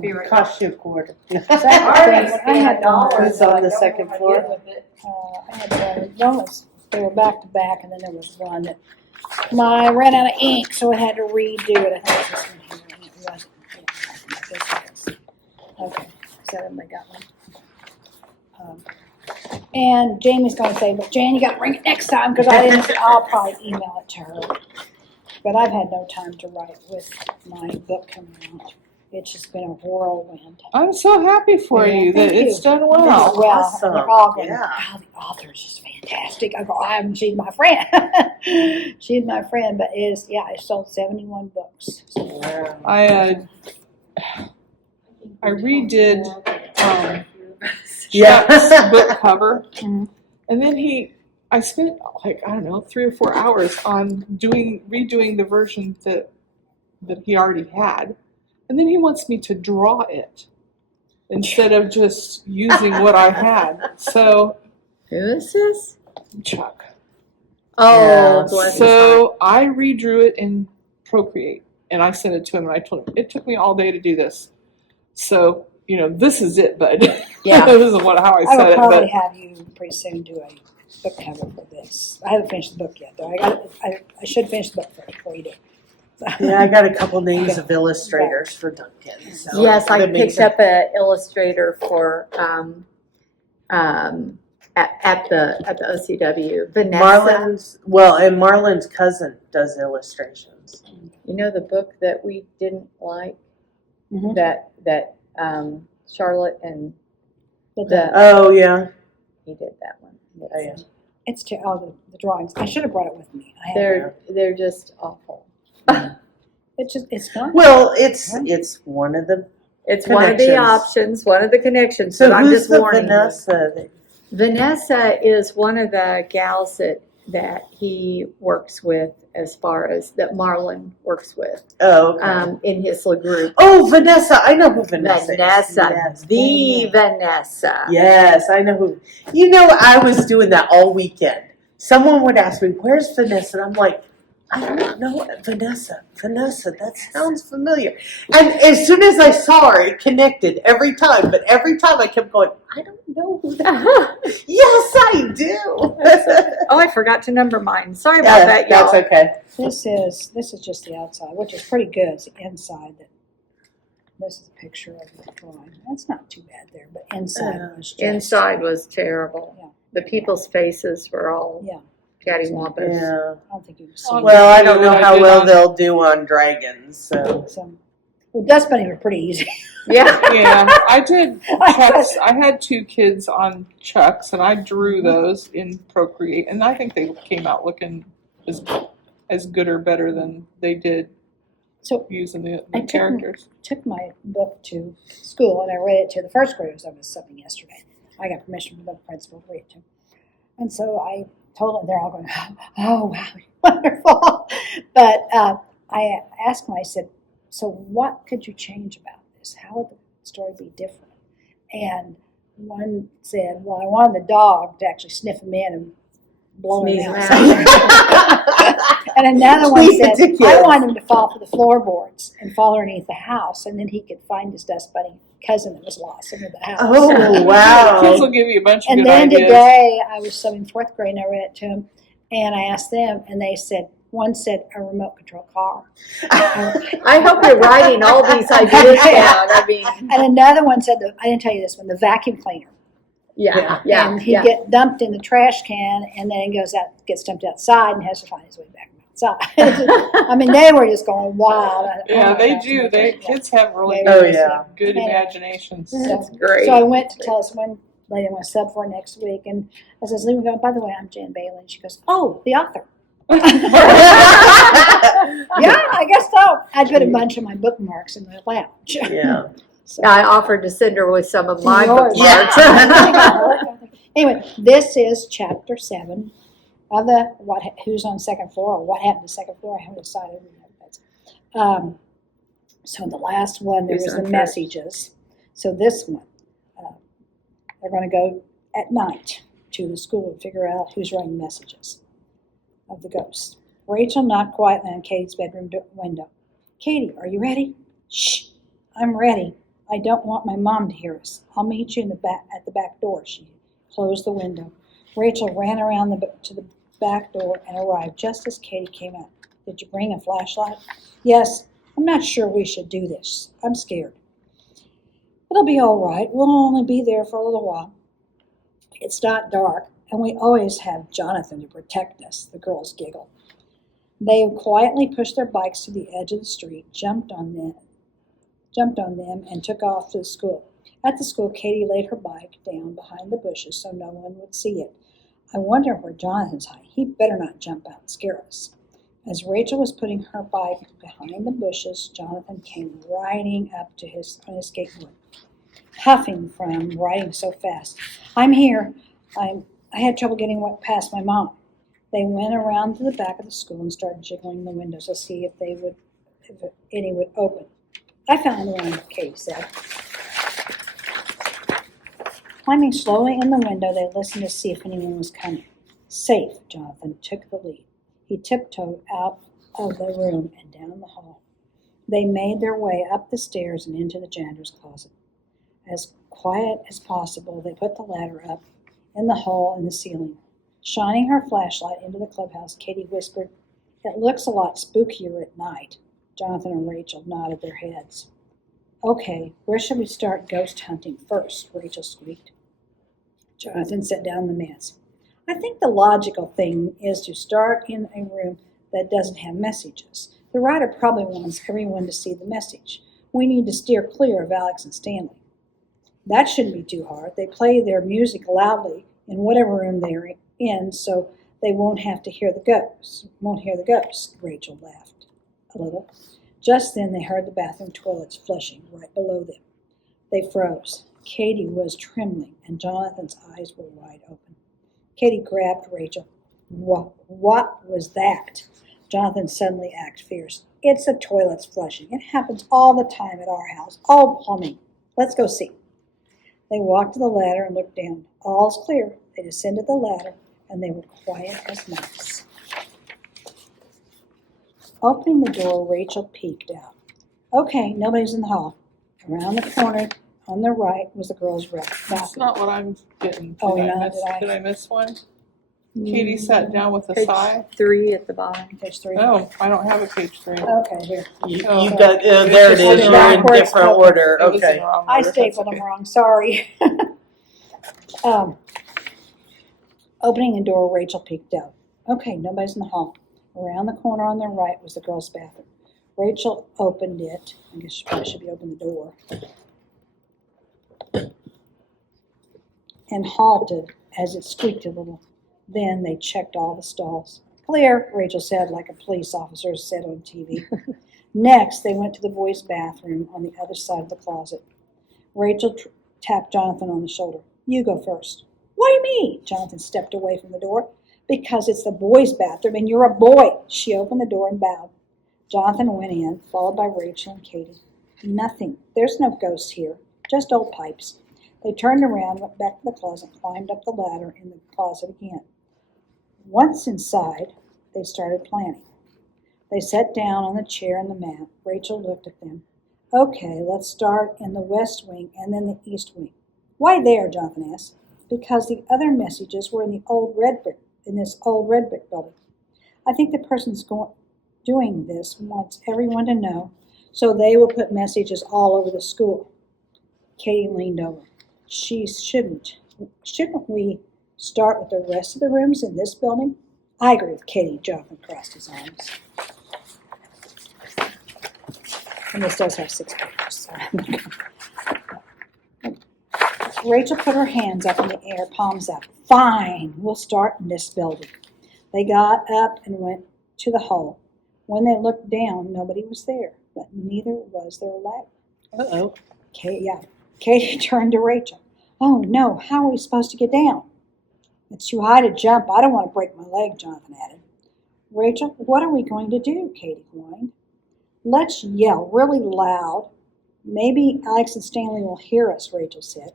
Be right back. Cost you a quarter. second thing, I had It's on the second floor. I had one was, they were back to back, and then there was one that I ran out of ink, so I had to redo it. I think it's this one here. And it wasn't. This is. Okay, so everybody got one. And Jamie's going to say, "But Jan, you got to bring it next time because I didn't." I'll probably email it to her. But I've had no time to write with my book coming out. It's just been a whirlwind. I'm so happy for Yeah, you that thank it's you. done well. Well, awesome. they're all going, Yeah. "Wow, the author's just fantastic." I go, she's my friend. She's my friend, but I sold 71 books. So, Wow. I redid Yeah. Chuck's book cover, Mhm. and then I spent like, I don't know, 3 or 4 hours on redoing the version that he already had, and then he wants me to draw it instead of just using what I had. So, Who is this? Chuck. Oh, Yeah. bless his heart. So I redrew it in Procreate, and I sent it to him, and I told him it took me all day to do this. So this is it, bud. Yeah. This is how I I said will it. probably But have you pretty soon do a book cover for this. I haven't finished the book yet, though. I should finish the book first before you do. Yeah, I got a couple names of illustrators for Duncan. So Yes, I that makes picked up an illustrator for at the OCW. Vanessa. Marlon's cousin does illustrations. You know the book that we didn't like, Mhm. that Charlotte and The Oh yeah. he did that one. Oh, yeah. It's the drawings. I should have brought it with me. I have They're just awful. it's fun. Well, it's one of the. It's one of the Connections. options, one of the connections. So but I'm who's just the warning you. Vanessa? Vanessa is one of the gals that he works with, as far as that Marlon works with Oh, okay. in his little group. Oh, Vanessa. I know who Vanessa is. Yes. The Vanessa. Yes, I know who. I was doing that all weekend. Someone would ask me, "Where's Vanessa?" And I'm like, "I don't know Vanessa. That sounds familiar." And as soon as I saw her, it connected every time. But every time I kept going, "I don't know who that is." Yes, I do. Oh, I forgot to number mine. Sorry about that, y'all. That's okay. This is just the outside, which is pretty good. It's the inside. This is a picture of the drawing. That's not too bad there, but inside was just Inside was terrible. Yeah. The people's faces were all Yeah. Cattywampus. Yeah. I don't think you can see. Oh, Well, I don't do know what I how did well on- they'll do on dragons, so. So, well, dust bunnies are pretty easy. Yeah. Yeah, I did chucks. I had 2 kids on chucks, and I drew those in Procreate, and I think they came out looking as good or better than they did So using the I characters. took my book to school and I read it to the first graders. I was something yesterday. I got permission from the principal to read it to them. And so I told them, they're all going, oh, wow, wonderful. But I asked them, I said, so what could you change about this? How would the story be different? And one said, well, I wanted the dog to actually sniff him in and blow him Sneeze him out. And another one Sweet said, ridiculous. I want him to fall for the floorboards and fall underneath the house, and then he could find his dust bunny cousin that was lost under the house. Oh, Kids wow. will give you a bunch of And good then ideas. today, I was subbing fourth grade, and I read it to them, and I asked them, and they said, one said a remote control car. I hope you're writing all these ideas down. I mean, And another one said, I didn't tell you this one, the vacuum cleaner. yeah. And he'd get dumped in the trash can, and then he goes out, gets dumped outside, and has to find his way back outside. I mean, they were just going wild. Yeah, Oh, they gosh, do. They kids have really They Oh, really yeah. good Yeah. imaginations. That's great. So I went to tell us one lady I'm going to sub for next week, and I says, "Leave me go. By the way, I'm Jan Bailey." And she goes, "Oh, the author." Yeah, I guess so. I put a bunch of my bookmarks in the lounge. Yeah. So, I offered to send her with some of my Yours. bookmarks. Anyway, this is chapter 7 of the who's on second floor or what happened to second floor. I haven't decided. So the last one there Who's was on the first? messages. So this one, they're going to go at night to the school and figure out who's writing messages of the ghosts. Rachel knocked quietly on Katie's bedroom window. "Katie, are you ready?" "Shh, I'm ready. I don't want my mom to hear us. I'll meet you in the back at the back door." She closed the window. Rachel ran around to the back door and arrived just as Katie came out. "Did you bring a flashlight?" "Yes. I'm not sure we should do this. I'm scared." "It'll be all right. We'll only be there for a little while. It's not dark, and we always have Jonathan to protect us," the girls giggled. They quietly pushed their bikes to the edge of the street, jumped on them, and took off to the school. At the school, Katie laid her bike down behind the bushes so no one would see it. "I wonder where Jonathan's hiding. He better not jump out and scare us." As Rachel was putting her bike behind the bushes, Jonathan came riding up on his skateboard, huffing from riding so fast. "I'm here. I had trouble getting past my mom." They went around to the back of the school and started jiggling the windows to see if any would open. "I found one," Katie said. Climbing slowly in the window, they listened to see if anyone was coming. Safe, Jonathan took the lead. He tiptoed out of the room and down the hall. They made their way up the stairs and into the janitor's closet. As quiet as possible, they put the ladder up in the hole in the ceiling. Shining her flashlight into the clubhouse, Katie whispered, "It looks a lot spookier at night." Jonathan and Rachel nodded their heads. "Okay, where should we start ghost hunting first?" Rachel squeaked. Jonathan sat down on the mats. "I think the logical thing is to start in a room that doesn't have messages. The writer probably wants everyone to see the message. We need to steer clear of Alex and Stanley." "That shouldn't be too hard. They play their music loudly in whatever room they're in, so they won't hear the ghosts. Rachel laughed a little. Just then they heard the bathroom toilets flushing right below them. They froze. Katie was trembling, and Jonathan's eyes were wide open. Katie grabbed Rachel. What was that?" Jonathan suddenly acted fierce. "It's the toilets flushing. It happens all the time at our house. All plumbing. Let's go see." They walked to the ladder and looked down. All's clear. They descended the ladder, and they were quiet as mice. Opening the door, Rachel peeked out. Okay, nobody's in the hall. Around the corner on the right was the girls' That's That's Mm-hmm. not what I'm getting. Oh, Did no, I miss, did I? did I miss one? Katie sat down with a Page sigh. 3 at the bottom. Page 3. Oh, I don't have a page 3. Okay, here. You Oh. got, there it is, you're in Backwards. different order, It was in the okay. wrong I order. stapled That's them okay. wrong, sorry. Opening the door, Rachel peeked out. Okay, nobody's in the hall. Around the corner on their right was the girls' bathroom. Rachel opened it. I guess she probably should be opening the door. And halted as it squeaked a little. Then they checked all the stalls. Clear, Rachel said, like a police officer said on TV. Next, they went to the boys' bathroom on the other side of the closet. Rachel tapped Jonathan on the shoulder. You go first. What do you mean? Jonathan stepped away from the door. Because it's the boys' bathroom and you're a boy. She opened the door and bowed. Jonathan went in, followed by Rachel and Katie. Nothing. There's no ghosts here. Just old pipes. They turned around, went back to the closet, climbed up the ladder in the closet again. Once inside, they started planning. They sat down on the chair and the mat. Rachel looked at them. Okay, let's start in the west wing and then the east wing. Why there? Jonathan asked. Because the other messages were in this old red brick building. I think the person's doing this wants everyone to know, so they will put messages all over the school. Katie leaned over. Shouldn't we start with the rest of the rooms in this building? I agree with Katie. Jonathan crossed his arms. And this does have 6 pages. So. Rachel put her hands up in the air, palms up. Fine, we'll start in this building. They got up and went to the hall. When they looked down, nobody was there, but neither was their ladder. Uh-oh. Katie turned to Rachel. Oh no, how are we supposed to get down? It's too high to jump. I don't want to break my leg, Jonathan added. Rachel, what are we going to do? Katie whined. Let's yell really loud. Maybe Alex and Stanley will hear us, Rachel said.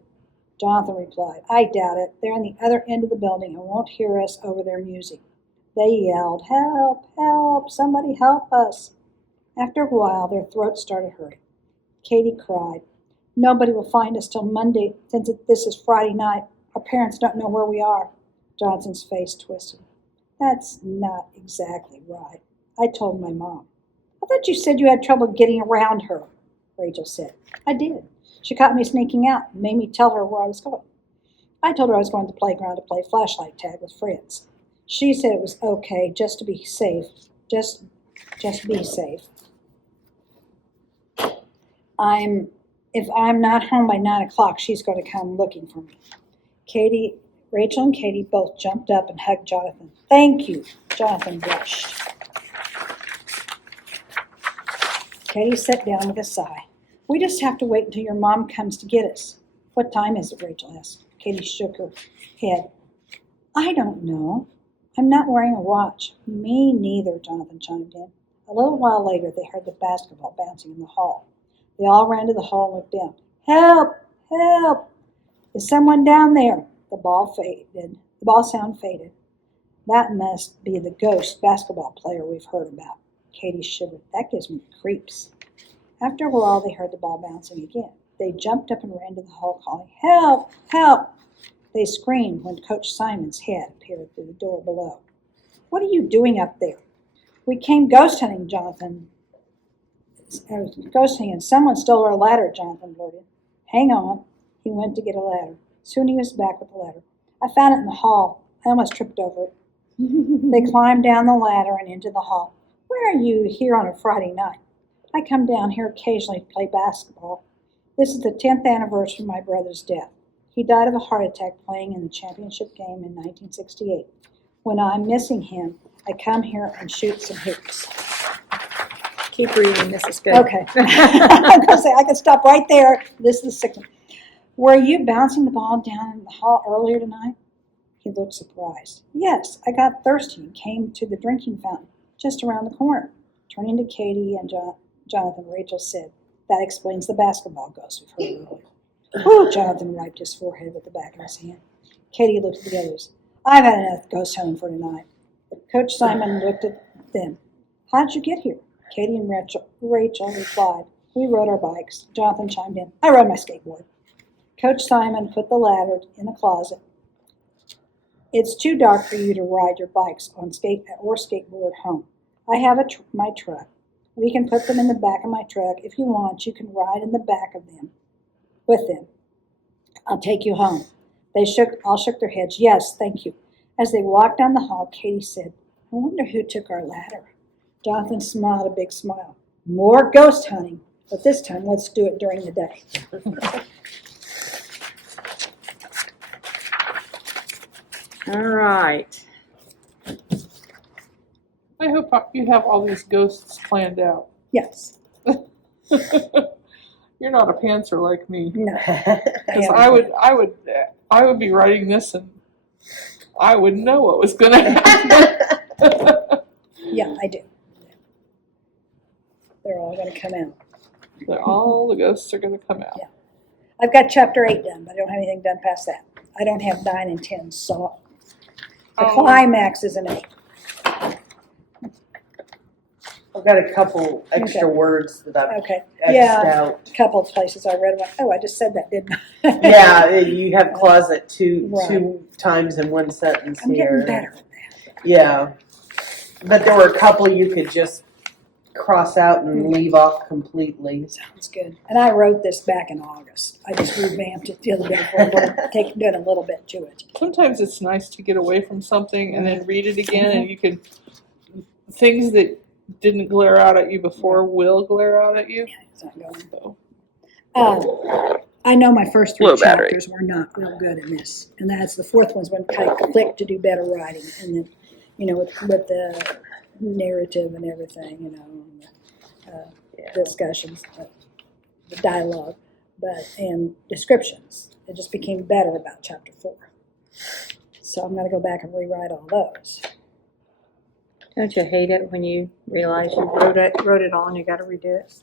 Jonathan replied, I doubt it. They're on the other end of the building and won't hear us over their music. They yelled, help, help, somebody help us. After a while, their throats started hurting. Katie cried, nobody will find us till Monday, since this is Friday night. Our parents don't know where we are. Johnson's face twisted. That's not exactly right. I told my mom. I thought you said you had trouble getting around her, Rachel said. I did. She caught me sneaking out and made me tell her where I was going. I told her I was going to the playground to play flashlight tag with friends. She said it was okay just to be safe. Just be safe. If I'm not home by 9 o'clock, she's going to come looking for me. Rachel and Katie both jumped up and hugged Jonathan. Thank you. Jonathan blushed. Katie sat down with a sigh. We just have to wait until your mom comes to get us. What time is it? Rachel asked. Katie shook her head. I don't know. I'm not wearing a watch. Me neither, Jonathan chimed in. A little while later, they heard the basketball bouncing in the hall. They all ran to the hall and looked down. Help! Help! Is someone down there? The ball faded. The ball sound faded. That must be the ghost basketball player we've heard about. Katie shivered. That gives me the creeps. After a while, they heard the ball bouncing again. They jumped up and ran to the hall, calling, help! Help! They screamed when Coach Simon's head appeared through the door below. What are you doing up there? We came ghost hunting, Jonathan. Ghost hunting, and someone stole our ladder, Jonathan blurted. Hang on. He went to get a ladder. Soon he was back with the ladder. I found it in the hall. I almost tripped over it. They climbed down the ladder and into the hall. Where are you here on a Friday night? I come down here occasionally to play basketball. This is the 10th anniversary of my brother's death. He died of a heart attack playing in the championship game in 1968. When I'm missing him, I come here and shoot some hoops. Keep reading, this is good. Okay. I'm going to say, I can stop right there. This is the 6th one. Were you bouncing the ball down in the hall earlier tonight? He looked surprised. Yes, I got thirsty and came to the drinking fountain just around the corner. Turning to Katie and Jonathan, Rachel said, that explains the basketball ghost we've heard earlier. Whew, Jonathan wiped his forehead with the back of his hand. Katie looked at the others. I've had enough ghost hunting for tonight. Coach Simon looked at them. How'd you get here? Katie and Rachel replied. We rode our bikes. Jonathan chimed in. I rode my skateboard. Coach Simon put the ladder in the closet. It's too dark for you to ride your bikes on skateboard home. I have my truck. We can put them in the back of my truck. If you want, you can ride in the back of them. With them. I'll take you home. They all shook their heads. Yes, thank you. As they walked down the hall, Katie said, I wonder who took our ladder. Jonathan smiled a big smile. More ghost hunting, but this time let's do it during the day. All right. I hope you have all these ghosts planned out. Yes. You're not a pantser like me. No. Because I would be writing this and I would know what was going to happen. Yeah, I do. They're all going to come out. All the ghosts are going to come out. Yeah. I've got chapter 8 done, but I don't have anything done past that. I don't have 9 and 10, so the climax is an 8. I've got a couple extra words that I've Okay. X'd Yeah, out. a couple of places I read one. Oh, I just said that, didn't I? Yeah, you have closet two Right. times in one sentence I'm here. getting better at that. Yeah, but there were a couple you could just cross out and leave off completely. Sounds good. And I wrote this back in August. I just revamped it the other day for did a little bit to it. Sometimes it's nice to get away from something and then read it again, and you can, things that didn't glare out at you before will glare out at you. It's not going. So, I know my first 3 Low battery. chapters were not real good in this, and that's the 4th one's when I clicked to do better writing, and then, with the narrative and everything, and the discussions, the dialogue, and descriptions. It just became better about chapter 4. So I'm going to go back and rewrite all those. Don't you hate it when you realize you wrote it all and you got to redo it?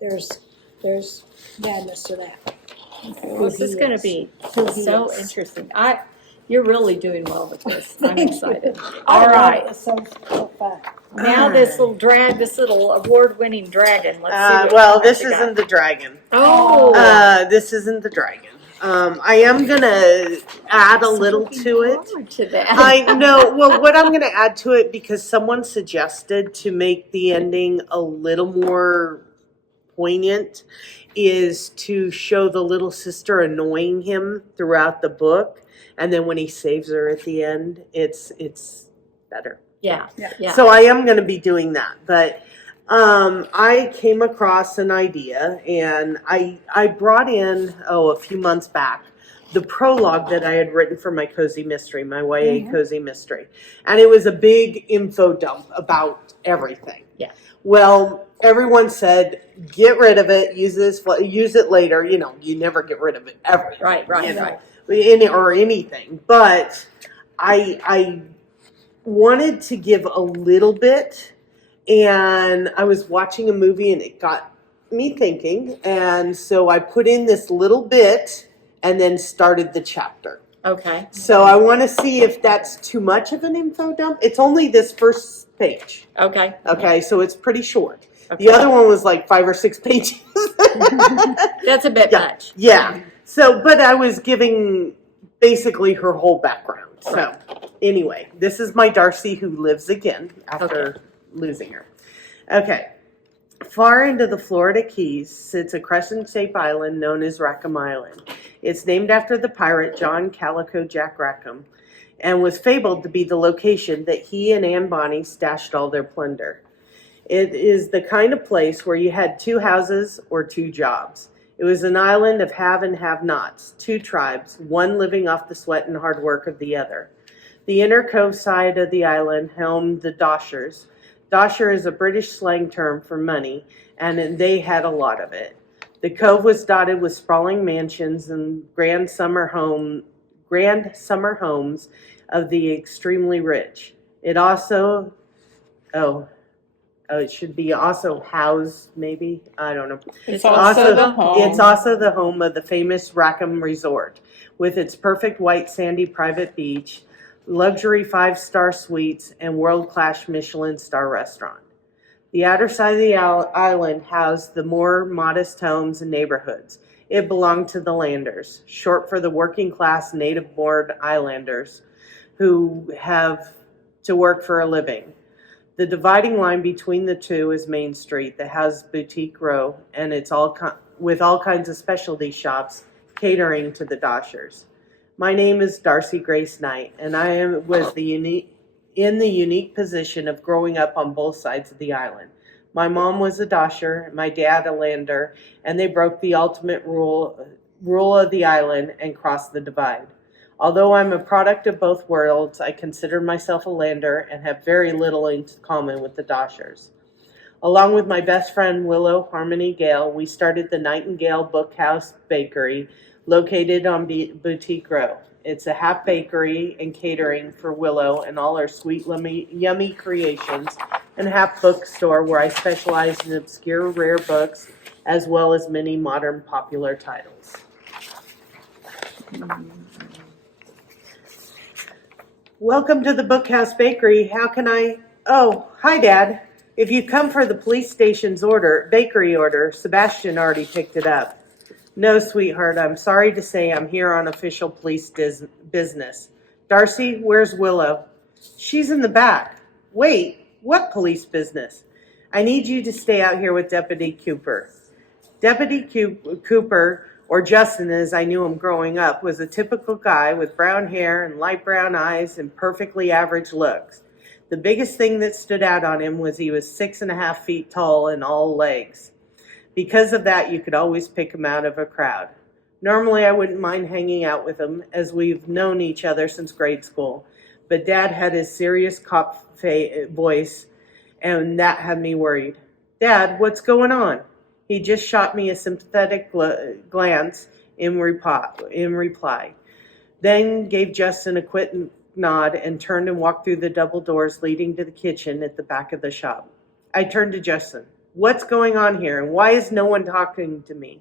There's madness to that. This is going to be so interesting. You're really doing well with this. I'm Thank you. excited. I All love right. it. It's so fun. Now this little award-winning dragon. Let's see. What Well, else this you got. isn't the dragon. Oh. This isn't the dragon. I am gonna add a little to it. Forward to that. I know. Well, what I'm going to add to it, because someone suggested to make the ending a little more poignant, is to show the little sister annoying him throughout the book, and then when he saves her at the end, it's better. Yeah. So I am going to be doing that, but I came across an idea, and I brought in a few months back the prologue that I had written for my cozy mystery, my YA cozy mystery. And it was a big info dump about everything. Yeah. Well, everyone said, get rid of it, use it later. You never get rid of it ever. Right. Or anything. But I wanted to give a little bit, and I was watching a movie and it got me thinking. And so I put in this little bit and then started the chapter. Okay. So I want to see if that's too much of an info dump. It's only this first page. Okay. Okay, so it's pretty short. Okay. The other one was like 5 or 6 pages. That's a bit much. Yeah. So, but I was giving basically her whole background. So anyway, this is my Darcy who lives again after losing her. Okay. Far into the Florida Keys sits a crescent-shaped island known as Rackham Island. It's named after the pirate John Calico Jack Rackham, and was fabled to be the location that he and Anne Bonny stashed all their plunder. It is the kind of place where you had 2 houses or 2 jobs. It was an island of have and have-nots, 2 tribes, one living off the sweat and hard work of the other. The inner cove side of the island helmed the doshers. Dosher is a British slang term for money, and they had a lot of it. The cove was dotted with sprawling mansions and grand summer homes of the extremely rich. It also, it should be also housed, maybe, I don't know. It's also the home. It's also the home of the famous Rackham Resort, with its perfect white sandy private beach, luxury 5-star suites, and world-class Michelin star restaurant. The outer side of the island housed the more modest homes and neighborhoods. It belonged to the landers, short for the working-class native-born islanders who have to work for a living. The dividing line between the two is Main Street that has Boutique Row, and it's with all kinds of specialty shops catering to the doshers. My name is Darcy Grace Knight, and was in the unique position of growing up on both sides of the island. My mom was a Dosher, my dad a Lander, and they broke the ultimate rule of the island and crossed the divide. Although I'm a product of both worlds, I consider myself a Lander and have very little in common with the Doshers. Along with my best friend Willow Harmony Gale, we started the Nightingale Bookhouse Bakery, located on Boutique Row. It's a half bakery and catering for Willow and all her sweet, yummy creations, and half bookstore where I specialize in obscure, rare books, as well as many modern popular titles. Welcome to the Bookhouse Bakery. How can I... Oh, hi, Dad. If you come for the police station's bakery order, Sebastian already picked it up. No, sweetheart, I'm sorry to say I'm here on official police business. Darcy, where's Willow? She's in the back. Wait, what police business? I need you to stay out here with Deputy Cooper. Deputy Cooper, or Justin as I knew him growing up, was a typical guy with brown hair and light brown eyes and perfectly average looks. The biggest thing that stood out on him was he was 6.5 feet tall and all legs. Because of that, you could always pick him out of a crowd. Normally, I wouldn't mind hanging out with him, as we've known each other since grade school. But Dad had his serious cop voice, and that had me worried. Dad, what's going on? He just shot me a sympathetic glance in reply. Then gave Justin a quick nod and turned and walked through the double doors leading to the kitchen at the back of the shop. I turned to Justin. What's going on here, and why is no one talking to me?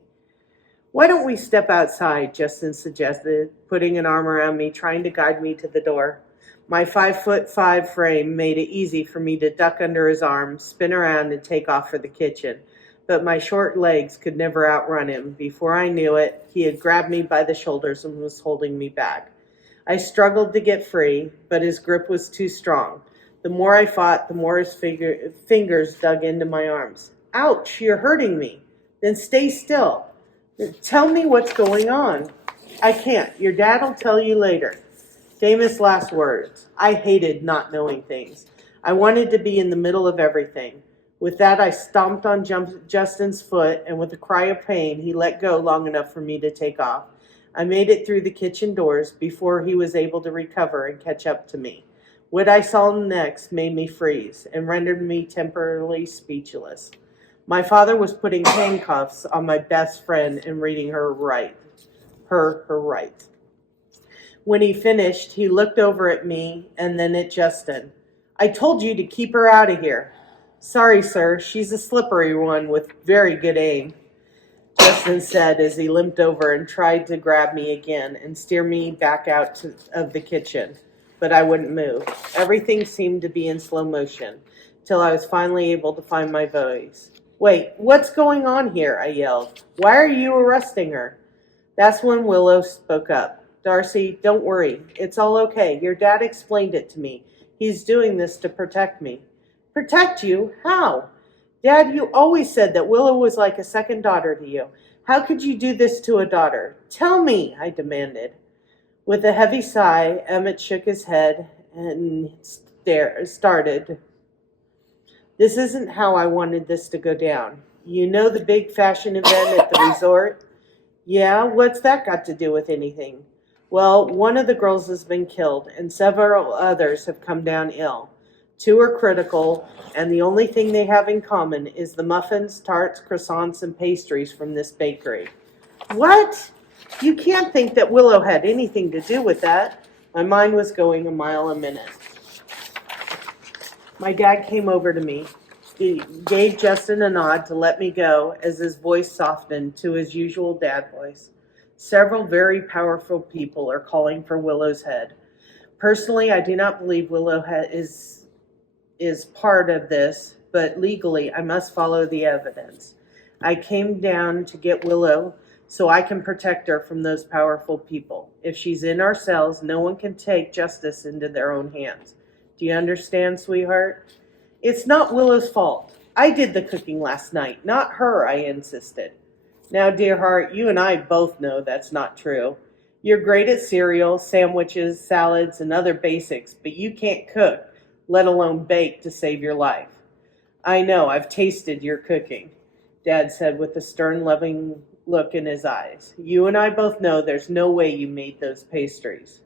Why don't we step outside, Justin suggested, putting an arm around me, trying to guide me to the door. My 5'5" frame made it easy for me to duck under his arm, spin around, and take off for the kitchen. But my short legs could never outrun him. Before I knew it, he had grabbed me by the shoulders and was holding me back. I struggled to get free, but his grip was too strong. The more I fought, the more his fingers dug into my arms. Ouch, you're hurting me. Then stay still. Tell me what's going on. I can't. Your dad'll tell you later. Famous last words. I hated not knowing things. I wanted to be in the middle of everything. With that, I stomped on Justin's foot, and with a cry of pain, he let go long enough for me to take off. I made it through the kitchen doors before he was able to recover and catch up to me. What I saw next made me freeze and rendered me temporarily speechless. My father was putting handcuffs on my best friend and reading her right. When he finished, he looked over at me and then at Justin. I told you to keep her out of here. Sorry, sir, she's a slippery one with very good aim, Justin said as he limped over and tried to grab me again and steer me back out of the kitchen. But I wouldn't move. Everything seemed to be in slow motion, till I was finally able to find my voice. Wait, what's going on here? I yelled. Why are you arresting her? That's when Willow spoke up. Darcy, don't worry. It's all okay. Your dad explained it to me. He's doing this to protect me. Protect you? How? Dad, you always said that Willow was like a second daughter to you. How could you do this to a daughter? Tell me, I demanded. With a heavy sigh, Emmett shook his head and started. This isn't how I wanted this to go down. You know the big fashion event at the resort? Yeah, what's that got to do with anything? Well, one of the girls has been killed, and several others have come down ill. 2 are critical, and the only thing they have in common is the muffins, tarts, croissants, and pastries from this bakery. What? You can't think that Willow had anything to do with that. My mind was going a mile a minute. My dad came over to me. He gave Justin a nod to let me go as his voice softened to his usual dad voice. Several very powerful people are calling for Willow's head. Personally, I do not believe Willow is part of this, but legally I must follow the evidence. I came down to get Willow so I can protect her from those powerful people. If she's in our cells, no one can take justice into their own hands. Do you understand, sweetheart? It's not Willow's fault. I did the cooking last night, not her, I insisted. Now, dear heart, you and I both know that's not true. You're great at cereal, sandwiches, salads, and other basics, but you can't cook, let alone bake to save your life. I know, I've tasted your cooking, Dad said with a stern, loving look in his eyes. You and I both know there's no way you made those pastries.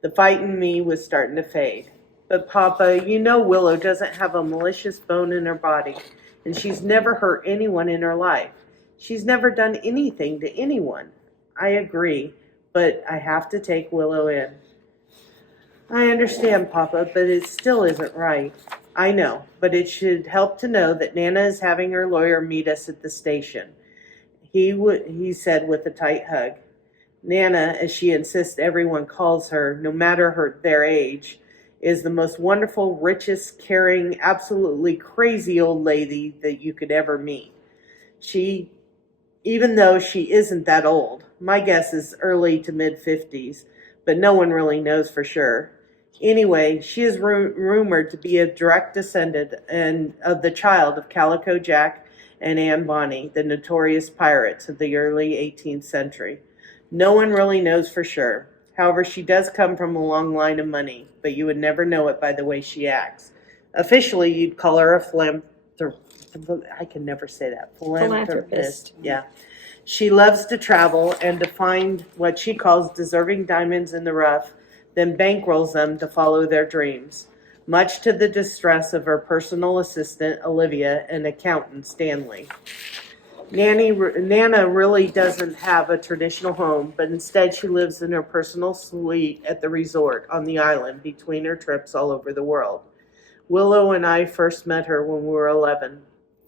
The fight in me was starting to fade. But Papa, you know Willow doesn't have a malicious bone in her body, and she's never hurt anyone in her life. She's never done anything to anyone. I agree, but I have to take Willow in. I understand, Papa, but it still isn't right. I know, but it should help to know that Nana is having her lawyer meet us at the station. He said with a tight hug. Nana, as she insists everyone calls her, no matter their age, is the most wonderful, richest, caring, absolutely crazy old lady that you could ever meet. Even though she isn't that old, my guess is early to mid-50s, but no one really knows for sure. Anyway, she is rumored to be a direct descendant of the child of Calico Jack and Anne Bonny, the notorious pirates of the early 18th century. No one really knows for sure. However, she does come from a long line of money, but you would never know it by the way she acts. Officially, you'd call her a I can never say that. Philanthropist. Yeah. She loves to travel and to find what she calls deserving diamonds in the rough, then bankrolls them to follow their dreams, much to the distress of her personal assistant, Olivia, and accountant, Stanley. Nana really doesn't have a traditional home, but instead she lives in her personal suite at the resort on the island between her trips all over the world. Willow and I first met her when we were 11.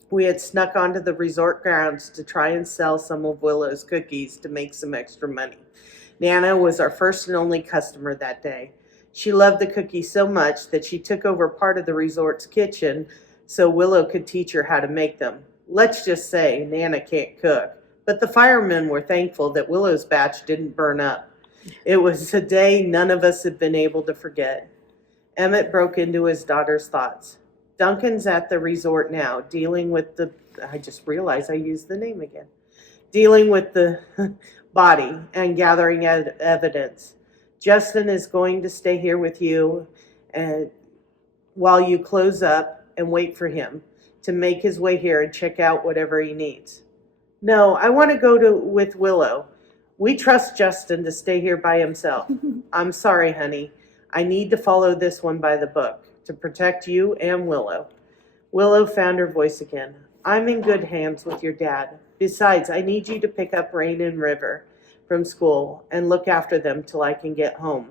We had snuck onto the resort grounds to try and sell some of Willow's cookies to make some extra money. Nana was our first and only customer that day. She loved the cookies so much that she took over part of the resort's kitchen so Willow could teach her how to make them. Let's just say Nana can't cook, but the firemen were thankful that Willow's batch didn't burn up. It was a day none of us had been able to forget. Emmett broke into his daughter's thoughts. Duncan's at the resort now, dealing with I just realized I used the name again. Dealing with the body and gathering evidence. Justin is going to stay here with you while you close up and wait for him to make his way here and check out whatever he needs. No, I want to go with Willow. We trust Justin to stay here by himself. I'm sorry, honey. I need to follow this one by the book to protect you and Willow. Willow found her voice again. I'm in good hands with your dad. Besides, I need you to pick up Rain and River from school and look after them till I can get home.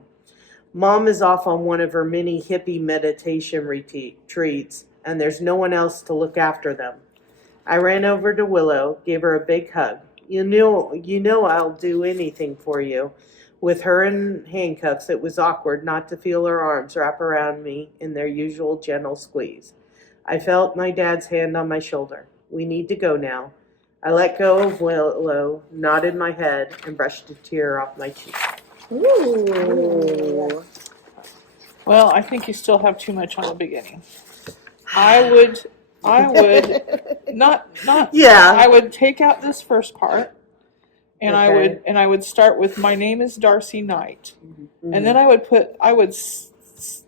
Mom is off on one of her many hippie meditation retreats, and there's no one else to look after them. I ran over to Willow, gave her a big hug. You know I'll do anything for you. With her in handcuffs, it was awkward not to feel her arms wrap around me in their usual gentle squeeze. I felt my dad's hand on my shoulder. We need to go now. I let go of Willow, nodded my head, and brushed a tear off my cheek. Ooh. Well, I think you still have too much on the beginning. I would not Yeah. I would take out this first part and Okay. I would start with my name is Darcy Knight. Mm-hmm. And then I would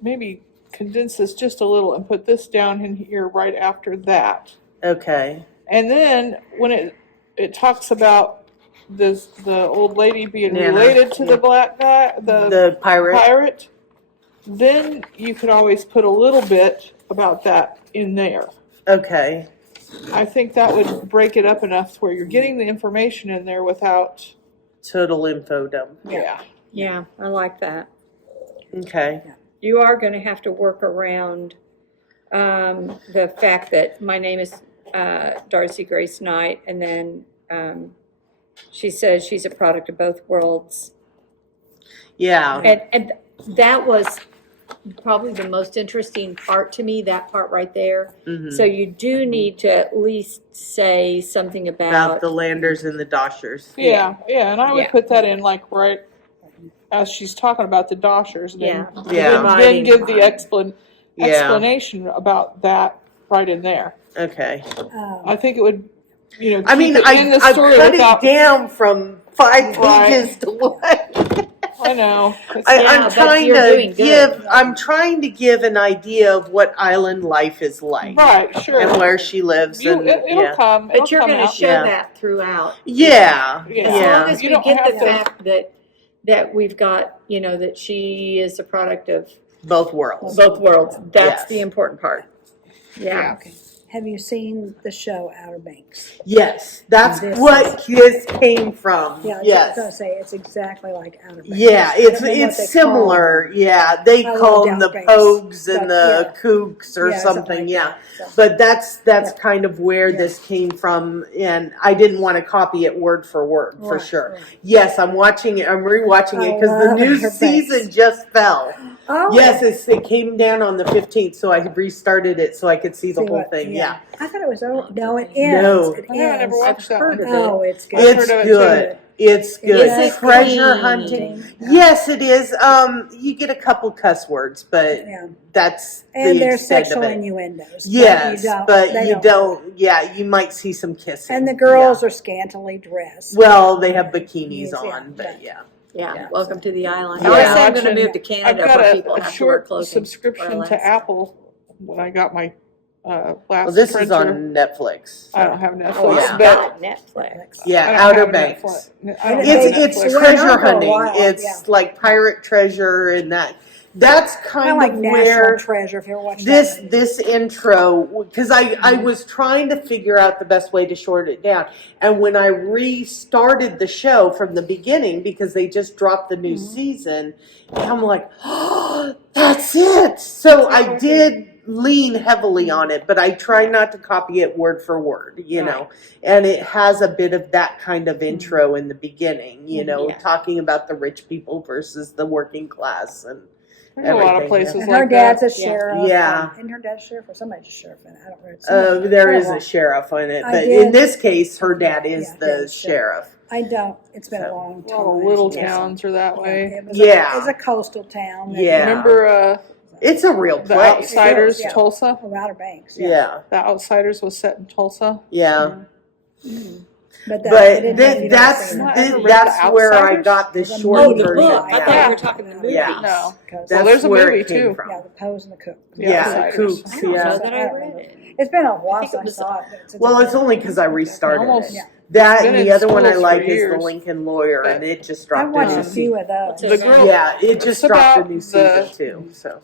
maybe condense this just a little and put this down in here right after that. Okay. And then when it talks about the old lady being Nana, related to yeah. the black guy, The pirate. then you could always put a little bit about that in there. Okay. I think that would break it up enough to where you're getting the information in there without. Total info dump. Yeah. Yeah, I like that. Okay. You are going to have to work around the fact that my name is Darcy Grace Knight, and then she says she's a product of both worlds. Yeah. And that was probably the most interesting part to me, that part right there. Mm-hmm. So you do need to at least say something About the Landers and the Doshers. Yeah, and I would Yeah. put that in like right as she's talking about the Doshers. Then, Yeah. then give the Yeah. explanation about that right in there. Okay. I think it would, I mean, keep it in the I story cut without. it down from 5 Right. pages to one. I know. I'm but trying you're to doing good. I'm trying to give an idea of what island life is like. Right, sure. And where she lives and It'll yeah. come. But you're going to out. show Yeah. that throughout. Yeah. Yeah. As long as You we don't get have the to- fact that we've got, that she is a product of Both worlds. both worlds. That's Yes. the important part. Yeah. Okay. Have you seen the show Outer Banks? Yes. That's This what this came from. Yeah, I was Yes. going to say it's exactly like Outer Banks. Yeah, I don't know what they it's similar. call Yeah, they I call loved them the Outer Banks, Pogues and but the yeah. Kooks them. or Yeah, something. like Yeah, that, so. but that's Yeah. kind of where Yeah. this came from, and I didn't want to copy it word for word for Right, sure. right. Yes, I'm watching it. I'm rewatching it I because the love new Outer Banks. season just fell. Oh, Yes, it came down on the 15th, so I restarted it so I could see the whole what- thing. Yeah, I thought it was over. No, it ends. No. It I know, I never ends. watched that heard one. of it. Oh, it's good. I've it's heard of it good. It's good. Is it Treasure clean? hunting. Yes, it is. You get a couple cuss words, but Yeah. that's And the there's extent sexual of it. innuendos. Yes, but they you don't. Yeah, you might see some kissing. And the girls are scantily dressed. Well, they have bikinis Yeah, on, but yeah. Yeah. Yeah. Welcome to the island. Yeah. I always say I'm going to Watching- move to I've Canada got where people a have to wear short clothing. subscription or to less. Apple when I got my last Well, this printer. is on Netflix. I don't have Netflix, Oh, Yeah. I've but got Netflix. Yeah, I don't Outer have Banks. Netflix. I It's- don't have It's Netflix. It went treasure on for a hunting. while, It's yeah. like pirate treasure, and that's Kind kind of of like National where Treasure, if you ever watched this that. this intro, because I was trying to figure out the best way to short it down, and when I restarted the show from the beginning because they just dropped the new season, and I'm like, oh, that's it. So I did lean heavily on it, but I try not to copy it word for word, and it has a bit of that kind of intro in the beginning, Yeah. talking about the rich people versus the working class and There's a lot of everything, places And like her dad's that. a sheriff. Yeah. And her dad's sheriff, or somebody's a sheriff. And I don't remember. there Somebody- is a sheriff on it, I but did- in this case, her dad is Yeah, the dad's sheriff. I don't. It's been a So, long A time. lot of little Yeah. towns are that way. It was Yeah. it's a coastal town. Yeah. Remember It's a real The place. Outsiders, Yeah. Tulsa? Of Outer Banks. Yeah, The Outsiders was set in Tulsa. yeah. But, But I didn't know if you'd ever that's seen I it. ever read that's The where I Outsiders? got the The short Oh, the version. book. I thought Yeah. you were talking the movies. Yeah. No. Because- That's there's a where movie, it came too. from. Yeah, the Pose and the Cook. The Yeah, Outsiders. I Coops. don't know Yeah. that I read it. It's been a while think it since was- I saw it. But it's Well, it's only because I restarted Almost. it. Yeah. That been and in the other one I schools like for is years, the Lincoln Lawyer, but- and it just I dropped watched a a new few season. of those. What's it The girl- Yeah, it just It's dropped a about new the- season too. So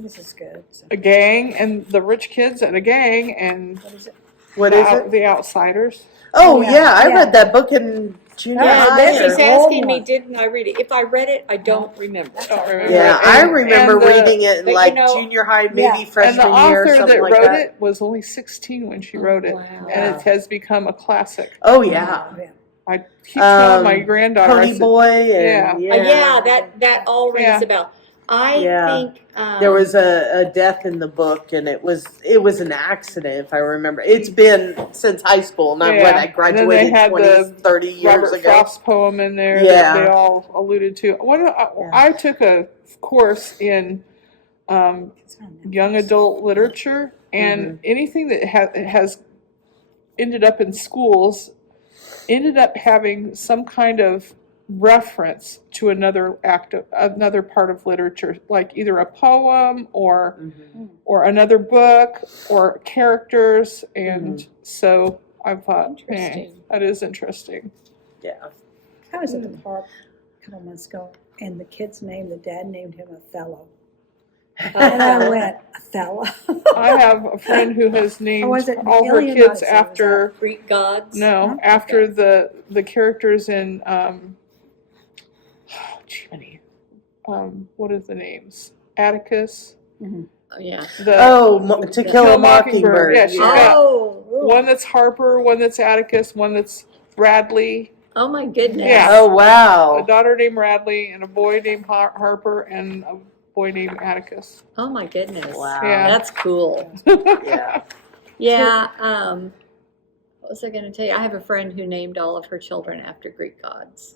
This is good. So, A gang and the rich kids and a gang and what is it? what the, is it? the Outsiders. Oh Yeah, yeah, I yeah. read that book in junior Yeah, Yeah, high. Leslie's or- asking me, one. didn't I read it? If I read it, I don't remember. Don't remember. Yeah, I remember and the- reading it in but you like know- junior high, maybe Yeah. And the freshman year, author something that like wrote that. it was only 16 when she wrote it. Wow. And it has become a classic. Oh yeah, Yeah. I keep telling my Um, granddaughter, I Pony said, Boy, and Yeah. yeah, That all rings Yeah. a bell. I Yeah. think There was a death in the book, and it was an accident, if I remember. It's been since high school, not Yeah. what I And then they graduated had 20, the 30 years Robert ago. Frost poem in there Yeah. that they all alluded to. I took a course in young adult literature, and anything that has ended up in schools ended up having some kind of reference to another part of literature, like either a poem or another book or characters, and so I thought, Interesting. that is interesting. Yeah. I was at the park a couple months ago, and the kid's name, the dad named him Othello. And I went, Othello? I have a friend who has named was it all her Alien kids Odyssey? Was after Greek gods. after the characters in what are the names? Atticus. Oh, yeah. To Kill a Mockingbird. Yeah, she's got Oh, one that's Harper, one that's Atticus, one that's Bradley. oh my goodness. Yeah. Oh A wow. daughter named Bradley and a boy named Harper and a boy named Atticus. Oh my goodness. Wow. Yeah. That's cool. Yeah. Yeah. What was I going to tell you? I have a friend who named all of her children after Greek gods.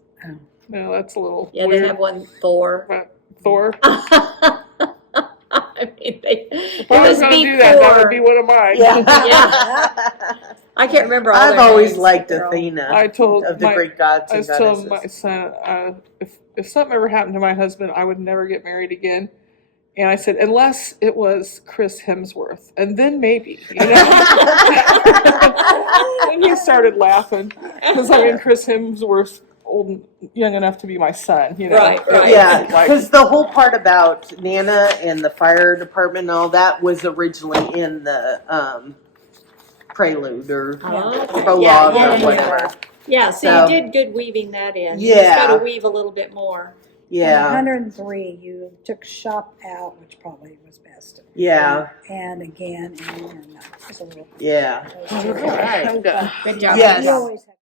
No, that's a little Yeah, weird. they have one Thor. But Thor. I mean, If I was going to do that, that would be one of mine. Yeah. I I can't remember all I've their always names, liked but they're all- Athena I told of the my, Greek gods I and was telling my goddesses. son, if something ever happened to my husband, I would never get married again. And I said, unless it was Chris Hemsworth, and then maybe, you know. And he started laughing because I mean, Chris Hemsworth's old, young enough to be my son, you know. Right, right. Yeah, Like, because the whole part about Nana and the fire department and all that was originally in the prelude or Oh, okay. prologue Yeah, or yeah, whatever. Yeah, so So- you did good weaving that in. You just Yeah. got to weave a little bit more. Yeah, 103, you took shop out, which probably was best. yeah, And again, and just a little. yeah. all right, I'm done. Good job. Yes. You always have